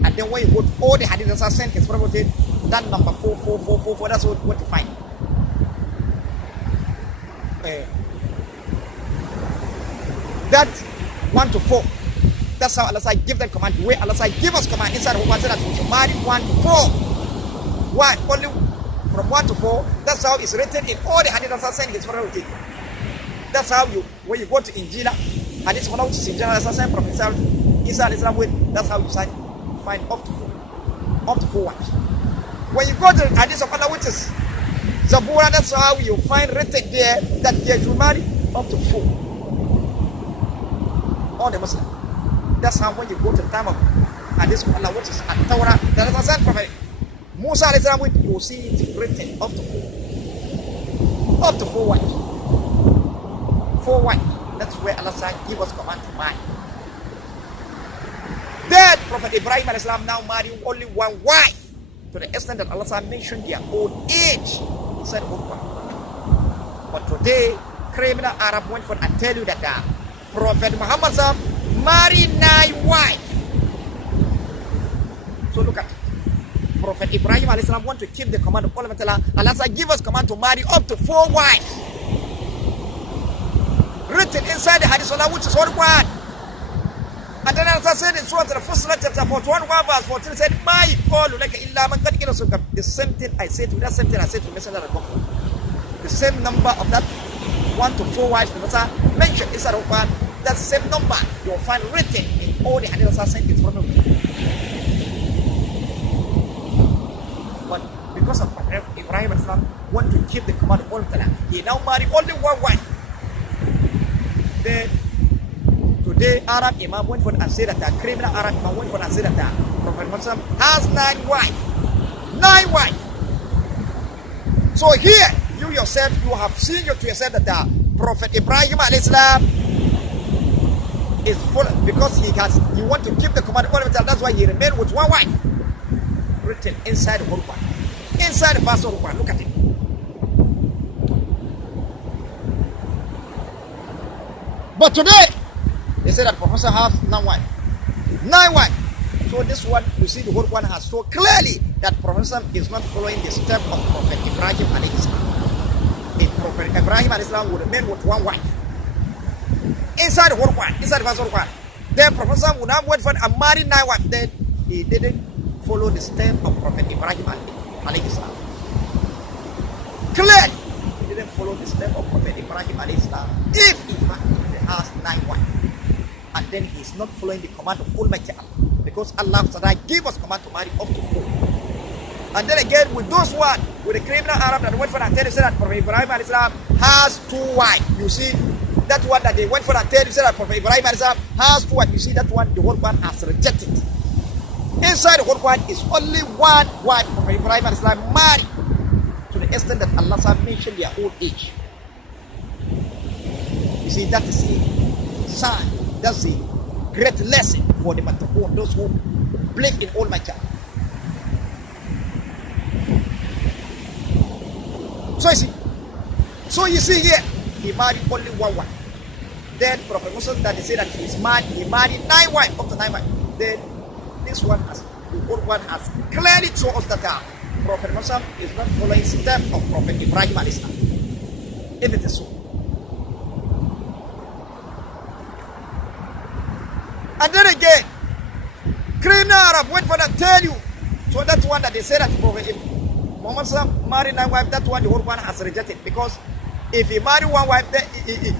And then when you go to all the hadith that Allah sent his prophet, that number 4, that's what you find. That 1 to 4. That's how Allah give that command. The way Allah give us command inside of Quran that we should marry 1 to 4. Why? Only from 1 to 4. That's how it's written in all the hadith Allah sent his prophet. That's how you, when you go to Injila, hadith Allah which is in general, Allah Prophet Isa Islam with, that's how you find up to 4 wives. When you go to the hadith of Allah which is Zabura, that's how you find written there that they should marry up to 4. All the Muslims. That's how when you go to the time of hadith of Allah which is at Torah, that is sent Prophet Musa alayhi salam, you will see it written up to 4. Up to 4 wives. 4 wives. That's where Allah give us command to marry. Then Prophet Ibrahim alayhi salam now married only 1 wife, to the extent that Allah mentioned their old age inside the Quran. But today, criminal Arab went for and tell you that Prophet Muhammad married 9 wives. So look at it. Prophet Ibrahim alayhi salam want to keep the command of Allah. Allah give us command to marry up to 4 wives. Written inside the hadith Allah which is Holy Quran. And then Allah said in Surah Al-Fussilat chapter 41 verse 14, said, "My call like illa man qad qila." The same thing I said to that same thing I said to Messenger of God. The same number of that 1 to 4 wives mentioned inside the Quran. That same number you will find written in all the hadith Allah sent in front of you. But because of Ibrahim Islam want to keep the command of Allah, he now married only 1 wife. Then today Arab Imam went for and said that criminal Arab Imam went for and said that Prophet Muhammad has 9 wives. 9 wives. So here you yourself, you have seen to yourself that Prophet Ibrahim alayhi salam is full, because he want to keep the command of Allah. That's why he remained with 1 wife. Written inside the Quran. Inside the verse of the Quran. Look at it. But today, they say that Prophet has 9 wives. 9 wives. So this one, you see the whole one has so clearly that Prophet is not following the step of Prophet Ibrahim alayhi salam. If Prophet Ibrahim alayhi salam would remain with 1 wife. Inside the whole one, inside the verse of the Quran. Then Prophet would not wait for and marry 9 wives. Then he didn't follow the step of Prophet Ibrahim alayhi salam. Clearly, he didn't follow the step of Prophet Ibrahim alayhi salam. If he has 9 wives, and then he is not following the command of Almighty Allah, because Allah gave us command to marry up to 4. And then again, with those one, with the criminal Arab that went for and tell you that Prophet Ibrahim alayhi salam has 2 wives. You see, that one that they went for and tell you that Prophet Ibrahim alayhi salam has 2 wives. You see, that one, the whole one has rejected. Inside the whole one is only 1 wife Prophet Ibrahim alayhi salam married, to the extent that Allah mentioned their old age. You see, that is a sign, that's a great lesson for the Mattaqun, those who believe in Almighty Allah. So you see here, he married only 1 wife. Then Prophet Musa that they say that he married 9 wives, up to 9 wives. Then this one has, the old one has clearly shown us that Prophet Musa is not following the step of Prophet Ibrahim alayhi salam. If it is so. And then again, criminal Arab went for that tell you. So that one that they say that Prophet Muhammad married 9 wives, that one the whole one has rejected, because If he marry one wife, then he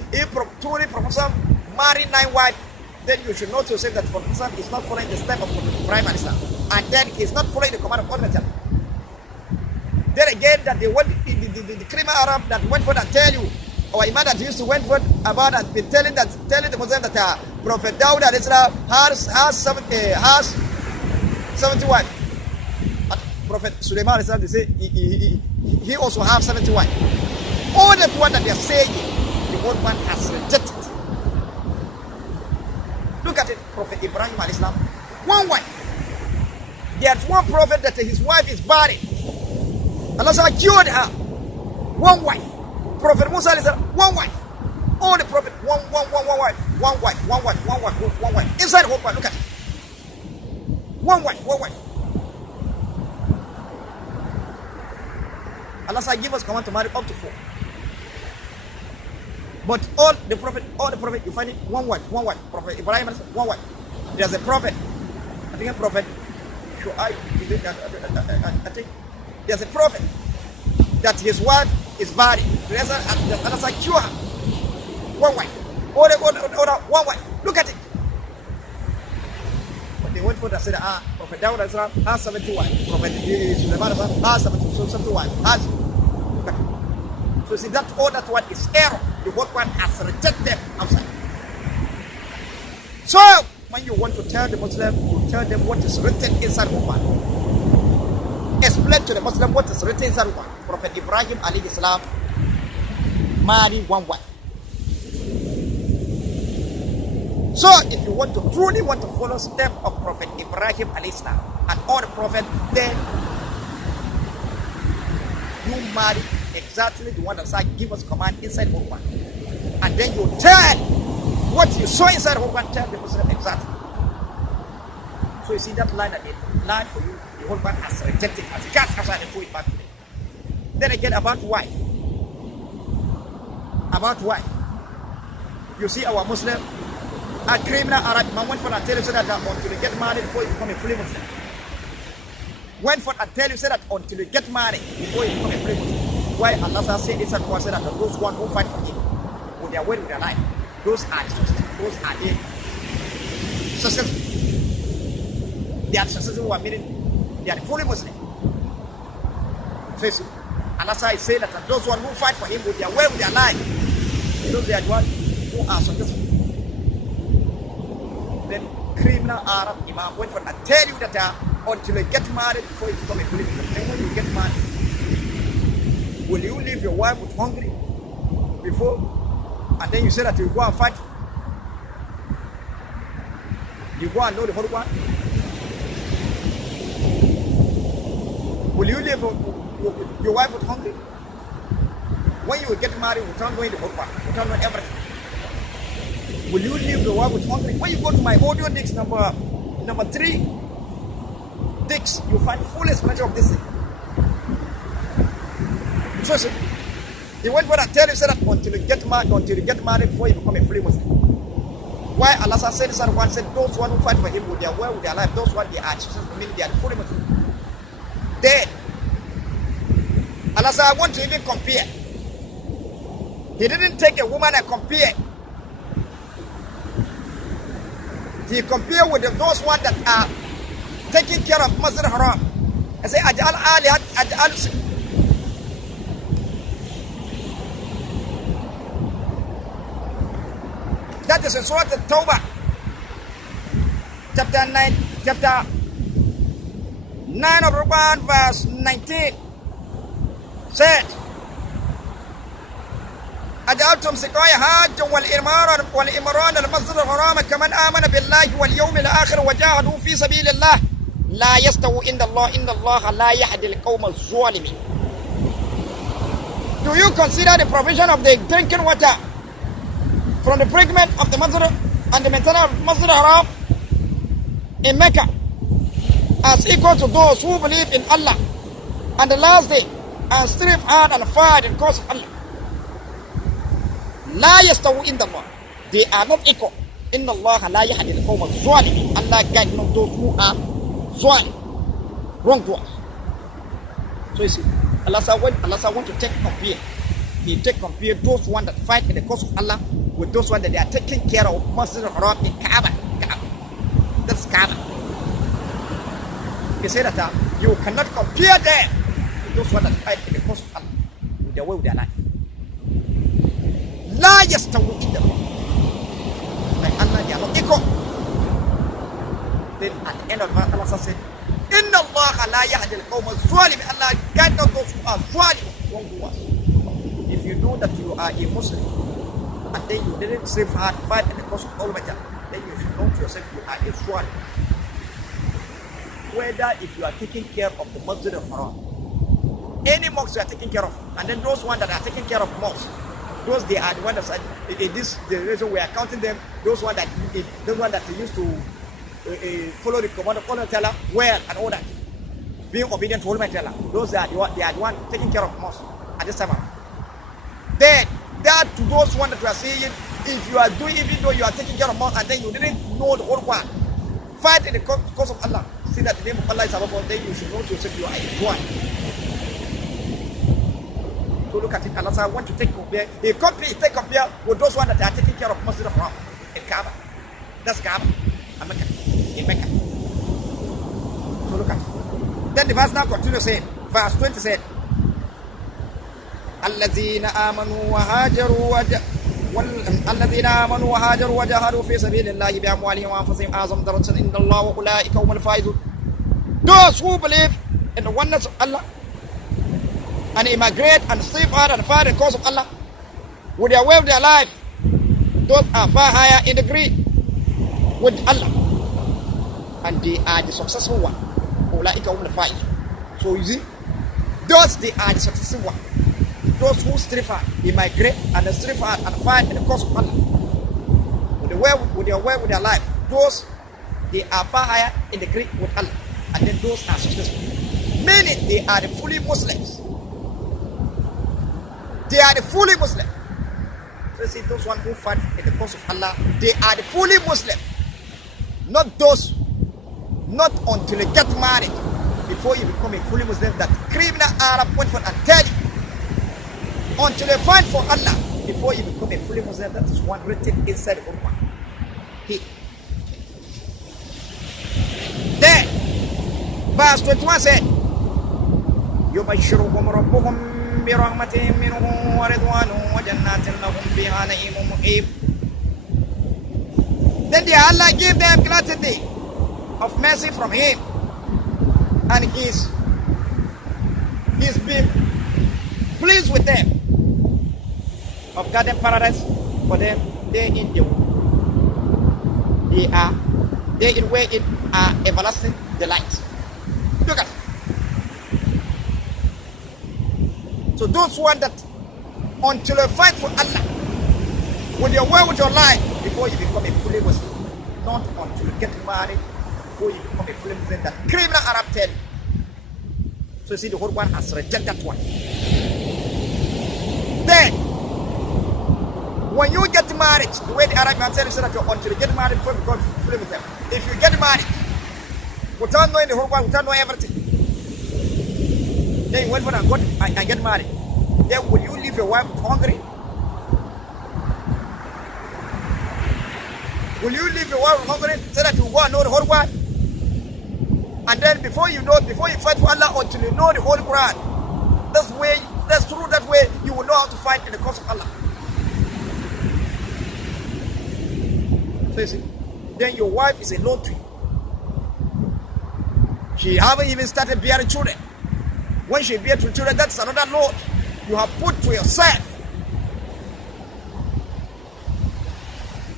truly Prophet marry 9 wives, then you should know to yourself that Prophet is not following the step of Ibrahim Islam, and then he's not following the command of God. Then again, that they want the criminal Arab that went for and tell you, or Imam that used to went for about and been telling the Muslim that Prophet Dawud has 70 wives. Prophet Sulaiman, they say he also have 70 wives. All the one that they are saying, the old man has rejected. Look at it, Prophet Ibrahim al-Islam, 1 wife. There's one prophet that his wife is barren. Allah cured her. 1 wife. Prophet Musa is 1 wife. All the prophet, one wife, one wife. Inside the whole one, look at it. 1 wife. Allah give us command to marry up to 4. But all the prophet, you find it 1 wife. Prophet Ibrahim, 1 wife. There's a prophet. I think a prophet. I think there's a prophet that his wife is barren. Allah cure her. 1 wife. All 1 wife. Look at it. But they went for that, said, Prophet Dawud has 70 wives. Prophet Sulaiman has 70 wives. So see, that all that one is error. The whole one has rejected outside. So when you want to tell the Muslim, you tell them what is written inside the Quran. Explain to the Muslim what is written inside the Quran. Prophet Ibrahim alayhi salam married 1 wife. So if you want to truly follow step of Prophet Ibrahim alayhi salam and all the prophets, then you marry exactly the one that said give us command inside the Quran. And then you tell what you saw inside the Quran, tell the Muslim exactly. So you see that line again, line for you, the whole man has rejected as cast aside and threw it back to them. Then again about wife. You see our Muslim, a criminal Arab man went for a tell you that until you get married before you become a free Muslim. Went for a tell you that until you get married before you become a free Muslim. Why Allah said this and said that those one who fight for him with their word, with their life, those are the successful. They are successful, meaning they are fully Muslim. So Allah is saying that those one who fight for him with their word, with their life, those are the ones who are successful. Then criminal Arab Imam went for and tell you that until you get married before you become a fully Muslim. Then when you get married, will you leave your wife with hungry before? And then you say that you go and fight? You go and know the whole one? Will you leave your wife with hungry? When you will get married, without knowing the whole one, without knowing everything. Will you leave your wife with hungry? When you go to my audio disc number 3 discs, you find full explanation of this thing. So he went for that tell you said that until you get married before you become a free Muslim. Why Allah said this one said those one who fight for him with their will, with their life, those one they are successful, meaning they are fully Muslim. Then Allah said I want to even compare. He didn't take a woman and compare. He compared with those ones that are taking care of Masjid Haram. I say Aj'al Alihat Aj'al. That is in Surah At-Tawbah, chapter 9 of the Quran, verse 19. Said, أجعلتم سقاية حاج والإمران المسجد الحرام كمن آمن بالله واليوم الآخر وجاهدوا في سبيل الله لا يستووا عند الله إن الله لا يهدي القوم الظالمين. Do you consider the provision of the drinking water from the pregnant of the Masjid and the maintenance of Masjid Haram in Mecca as equal to those who believe in Allah and the last day and strive hard and fight in the cause of Allah? لا يستووا عند الله. They are not equal. إن الله لا يهدي القوم الظالمين. Allah guides not those who are ظالم, wrongdoers. So you see, Allah want to take compare. you take compare those ones that fight in the cause of Allah with those ones that they are taking care of Masjid Haram in Kaaba. That's Kaaba. You say that you cannot compare them with those ones that fight in the cause of Allah with their way of their life. La yastawi inda Allah. Like Allah, they are not equal. Then at the end of it, Allah said, Inna Allah la yahdi al-qawm al-zalim. Allah guide not those who are zalim, wrongdoers. If you know that you are a Muslim and then you didn't save hard fight in the cause of Almighty, then you should know to yourself you are a zalim. Whether if you are taking care of the Masjid Haram, any mosques you are taking care of, and then those ones that are taking care of mosques, those they are the ones that in this generation we are counting them, those ones that used to follow the command of Allah well and all that, being obedient to Almighty Allah. Those they are the one taking care of mosques at this time. Then that to those ones that we are saying, if you are doing, even though you are taking care of mosques and then you didn't know the whole one, fight in the cause of Allah. See that the name of Allah is above all, then you should know to yourself you are a one. So look at it, Allah said, I want to take compare with those ones that are taking care of Masjid Haram in Kaaba. That's Kaaba. In Mecca. So look at it. Then the verse now continues saying, verse 20 said, الذين آمنوا وهاجروا وجاهدوا في سبيل الله بأموالهم وأنفسهم أعظم درجة عند الله وأولئك هم الفائزون. Those who believe in the oneness of Allah and immigrate and strive hard and fight in the cause of Allah with their way of their life, those are far higher in degree with Allah, and they are the successful one. So you see, those they are the successful one. Those who strive hard, immigrate and strive hard and fight in the cause of Allah with their way with their life, those they are far higher in degree with Allah, and then those are successful. Meaning they are the fully Muslims. They are the fully Muslim. So see, those ones who fight in the cause of Allah, they are the fully Muslim. Not those, not until you get married before you become a fully Muslim, that criminal Arab went for and tell you. Until you fight for Allah before you become a fully Muslim, that is one written inside the Quran. Then, verse 21 said, يُبَشِّرُهُمْ رَبُّهُمْ برحمة منه ورضوان وجنات لهم فيها نعيم مقيم. Then the Allah gave them gladness of mercy from Him, and He's been pleased with them, of garden paradise for them. They in where it are everlasting delight. Look at it. So those ones that until you fight for Allah with your way with your life before you become a fully Muslim, not until you get married before you become a fully Muslim, that criminal Arab tell you. So you see, the whole one has rejected that one. Then when you get married, the way the Arab man said that until you get married before you become fully Muslim, if you get married without knowing the whole one, without knowing everything, then you went for and get married. Then will you leave your wife hungry? Will you leave your wife hungry so that you go and know the whole Quran? And then before you fight for Allah until you know the whole Quran, that's through that way you will know how to fight in the cause of Allah. So you see, then your wife is a lone tree. She haven't even started bearing children. When she bears children, that's another load you have put to yourself.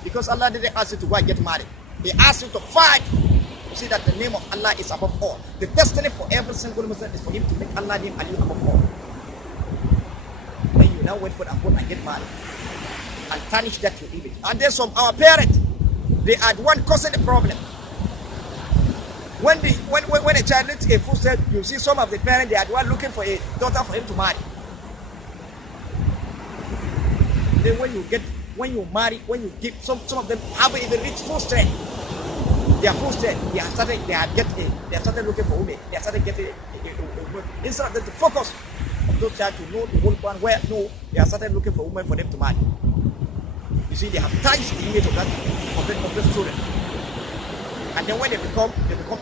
Because Allah didn't ask you to go and get married. He asked you to fight. You see that the name of Allah is above all. The destiny for every single Muslim is for him to make Allah name Ali above all. When you now wait for them and get married and tarnish that your image. And then some our parents, they are the one causing the problem. When a child needs a footstep, you see some of the parents, they are the one looking for a daughter for him to marry. Then when you marry, when you give, some of them haven't even reached full strength. They are full strength. They are started looking for women. They are started getting instead of them to focus those child to know the whole plan where no, they are started looking for women for them to marry. You see, they have ties the image of that of those children. And then when they become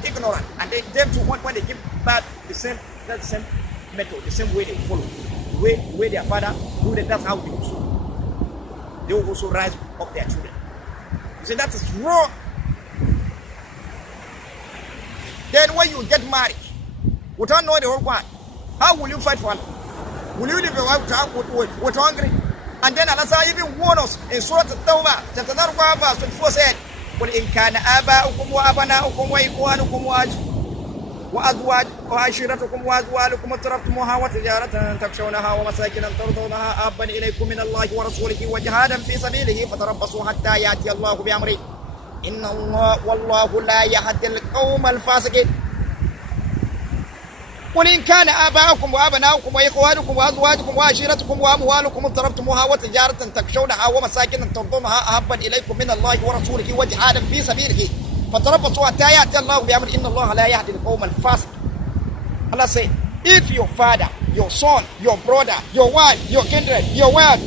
ignorant, and then them too, when they give birth, that's the same method, the same way they follow. The way their father do that, that's how they will also rise up their children. You see, that is wrong. Then when you get married, without knowing the whole one, how will you fight for Allah? Will you leave your wife with hungry? And then Allah even warn us in Surah At-Tawbah, chapter 1, verse 24 said, قل إن كان آباؤكم وأبناؤكم وإخوانكم وعشيرتكم وأزواجكم اقترفتموها وتجارة تخشونها ومساكن ترضونها أحبا إليكم من الله ورسوله وجهادا في سبيله فتربصوا حتى يأتي الله بأمره إن الله والله لا يهدي القوم الفاسقين. قل إن كان آباؤكم وأبناؤكم وإخوانكم وأزواجكم وعشيرتكم وأموالكم اقترفتموها وتجارة تخشونها ومساكن ترضونها أحبا إليكم من الله ورسوله وجهادا في سبيله فتربصوا حتى يأتي الله بأمره إن الله لا يهدي القوم الفاسقين. Allah said, if your father, your son, your brother, your wife, your kindred, your wealth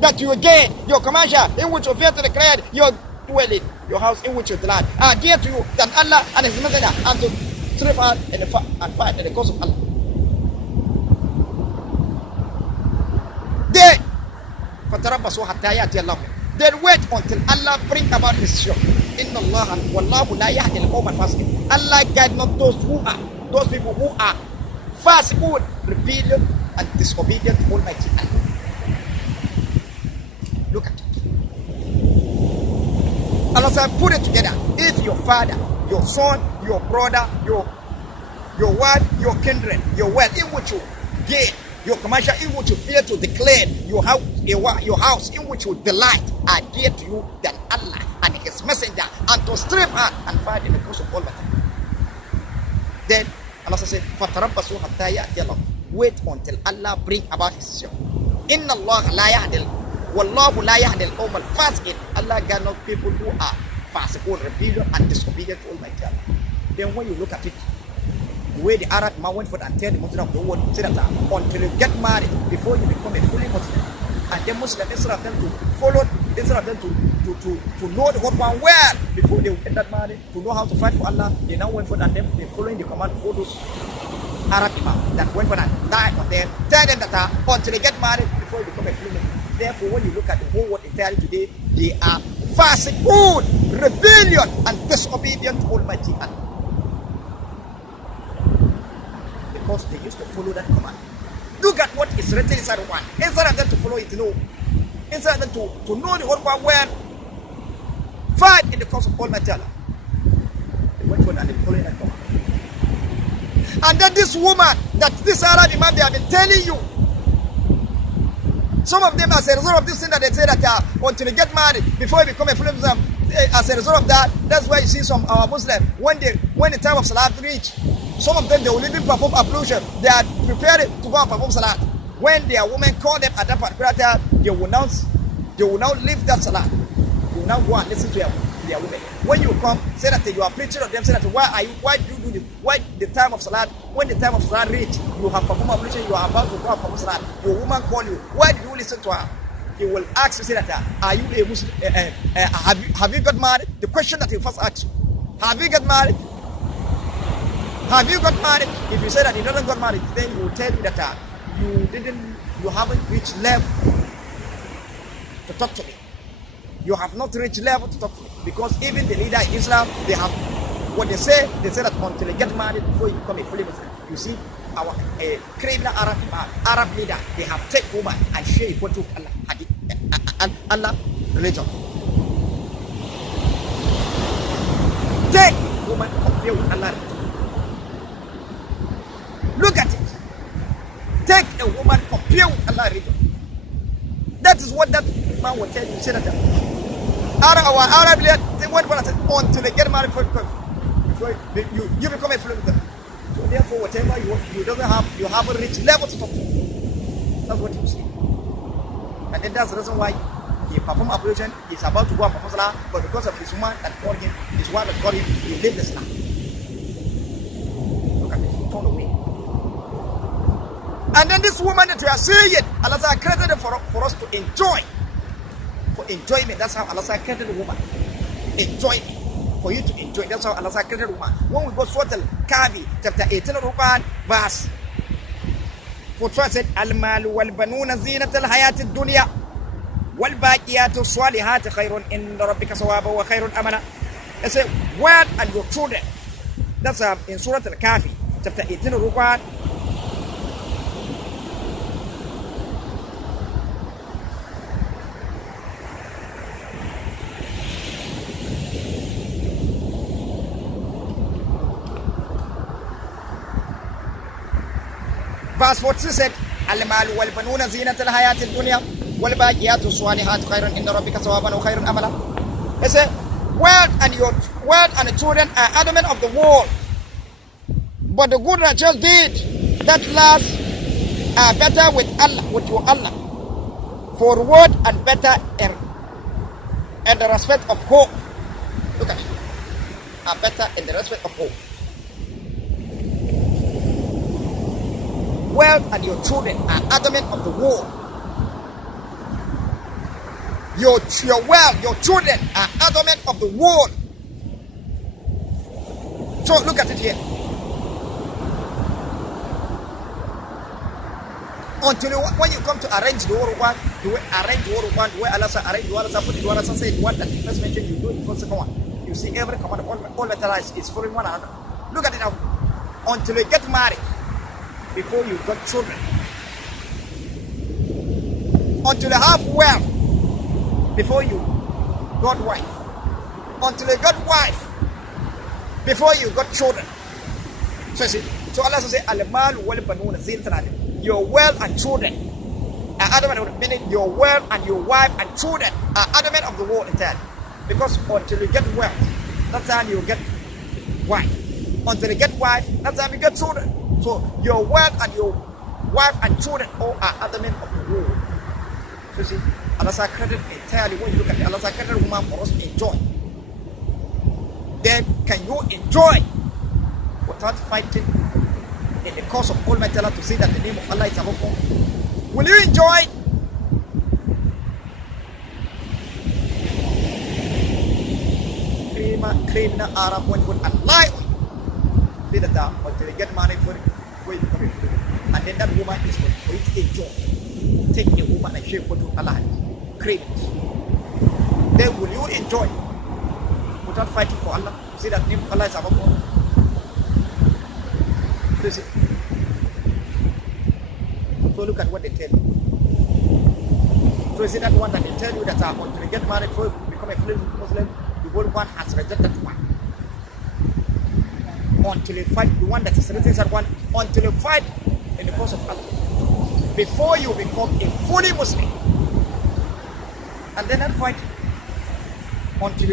that you gain, your commercial in which you fear to declare, your dwelling, your house in which you delight, are dear to you than Allah and His Messenger, and to strive hard and fight in the cause of Allah. Then wait until Allah bring about His show. Inna Allah wallahu la yahdi al-qawm al-fasiqin. Allah guide not those people who are fasiqun, rebellious and disobedient to Almighty Allah. Look at it. Allah said, put it together. If your father, your son, your brother, your wife, your kindred, your wealth, in which you gain, your commercial, in which you fear to declare, your house, in which you delight, are dear to you than Allah and His Messenger, and to strive hard and fight in the cause of Almighty. Then Allah said, فَتَرَبَّصُوا حَتَّى يَأْتِيَ اللَّهُ. Wait until Allah bring about His show. إِنَّ اللَّهَ لَا يَهْدِي وَاللَّهُ لَا يَهْدِي الْقَوْمَ الْفَاسِقِينَ. Allah guide not people who are fasiqun, rebellious and disobedient to Almighty Allah. Then when you look at it, the way the Arab man went for and tell the Muslim of the world, say that until you get married, before you become a fully Muslim, and then Muslim, instead of them to follow, instead of them to know the whole one well before they get that married, to know how to fight for Allah, they now went for that, and they following the command for those Arab imam that went for that, died on them, tell them that until they get married, before you become a fully Muslim. Therefore, when you look at the whole world entirely today, they are fasiqun, rebellion and disobedient to Almighty Allah. Because they used to follow that command. Look at what is written inside the one. Instead of them to follow it, no. Instead of them to know the whole one well, fight in the cause of Almighty Allah. They went for and they followed that command. And then this woman, that this Arab imam, they have been telling you, some of them as a result of this thing that they say that until they get married, before they become a full Muslim, as a result of that, that's why you see some Muslims, when the time of Salat reach, some of them, they will even perform ablution. They are prepared to go and perform Salat. When their women call them at that particular time, they will now leave that Salat. They will now go and listen to their women. When you come, say that you are preaching of them, say that why do you do this? Why the time of Salat, when the time of Salat reach, you have performed ablution, you are about to go and perform Salat. Your woman call you, why do you listen to her? He will ask you, say that, are you a Muslim? Have you got married? The question that he first asks you, have you got married? Have you got married? If you say that you don't got married, then he will tell you that you haven't reached level to talk to me. You have not reached level to talk to me. Because even the leader in Islam, they have what they say that until they get married before you become a fully Muslim. You see, our criminal Arab leader, they have taken woman and share equal to Allah religion. Take woman compare with Allah religion. Look at it. Take a woman compare with Allah religion. That is what that man will tell you. Say that our Arab leader, they went for that until they get married before you become a fully Muslim. So therefore, whatever you don't have, you haven't reached level to talk to. That's what you see. And then that's the reason why he performed ablution. He's about to go and perform Salah, but because of his woman that called him, his wife that called him, he lived the Salah. Look at it. He turned away. And then this woman that we are seeing, Allah created it for us to enjoy. For enjoyment. That's how Allah created the woman. Enjoy. For you to enjoy. That's how Allah created the woman. When we go Surah Al-COVE, chapter 18 of Quran, verse 4 said, Al-malu wal-banuna zinat al-hayat al-dunya wal-baqiyatu salihati khayrun inda rabbika sawaba wa khayrun amana. They say, wealth and your children. That's in Surah Al-COVE, chapter 18 of Quran. Verse 43 said, Al-malu wal-banuna zinat al-hayat al-dunya wal-baqiyatu salihati khayrun inda rabbika sawaban wa khayrun amala. They say, wealth and the children are adamant of the world, but the good that you did that last are better with Allah, with your Allah, for reward and better in the respect of hope. Look at it. Are better in the respect of hope. Wealth and your children are adamant of the world. Your wealth, your children are adamant of the world. So look at it here. Until when you come to arrange the whole one, the way arrange the whole one, the way Allah arrange the Allah put the Allah say the one that you first mentioned, you do it for the second one. You see every command, all letters is following one another. Look at it now. Until you get married, before you got children, until you have wealth, before you got wife, until you got wife, before you got children. So see, so Allah says, Al-mal wal-banuna zinatan. Your wealth and children are adamant, meaning your wealth and your wife and children are adamant of the world entirely. Because until you get wealth, that's time you get wife. Until you get wife, that's time you get children. So your wealth and your wife and children all are adamant of the world. So see, Allah created entirely. When you look at it, Allah created woman for us to enjoy. Then can you enjoy without fighting in the cause of Almighty Allah to say that the name of Allah is above all? Will you enjoy? Criminal Arab one foot and lie on. Say that until they get money for it, and then that woman is for it to enjoy. Take a woman and shape what Allah create. Then will you enjoy without fighting for Allah? See that name of Allah is above all. So look at what they tell you. So is it that one that they tell you that until you get married before you become a full Muslim, the whole one has rejected one. Until you fight the one that is written that one, until you fight in the cause of Allah, before you become a fully Muslim, and then that fight until you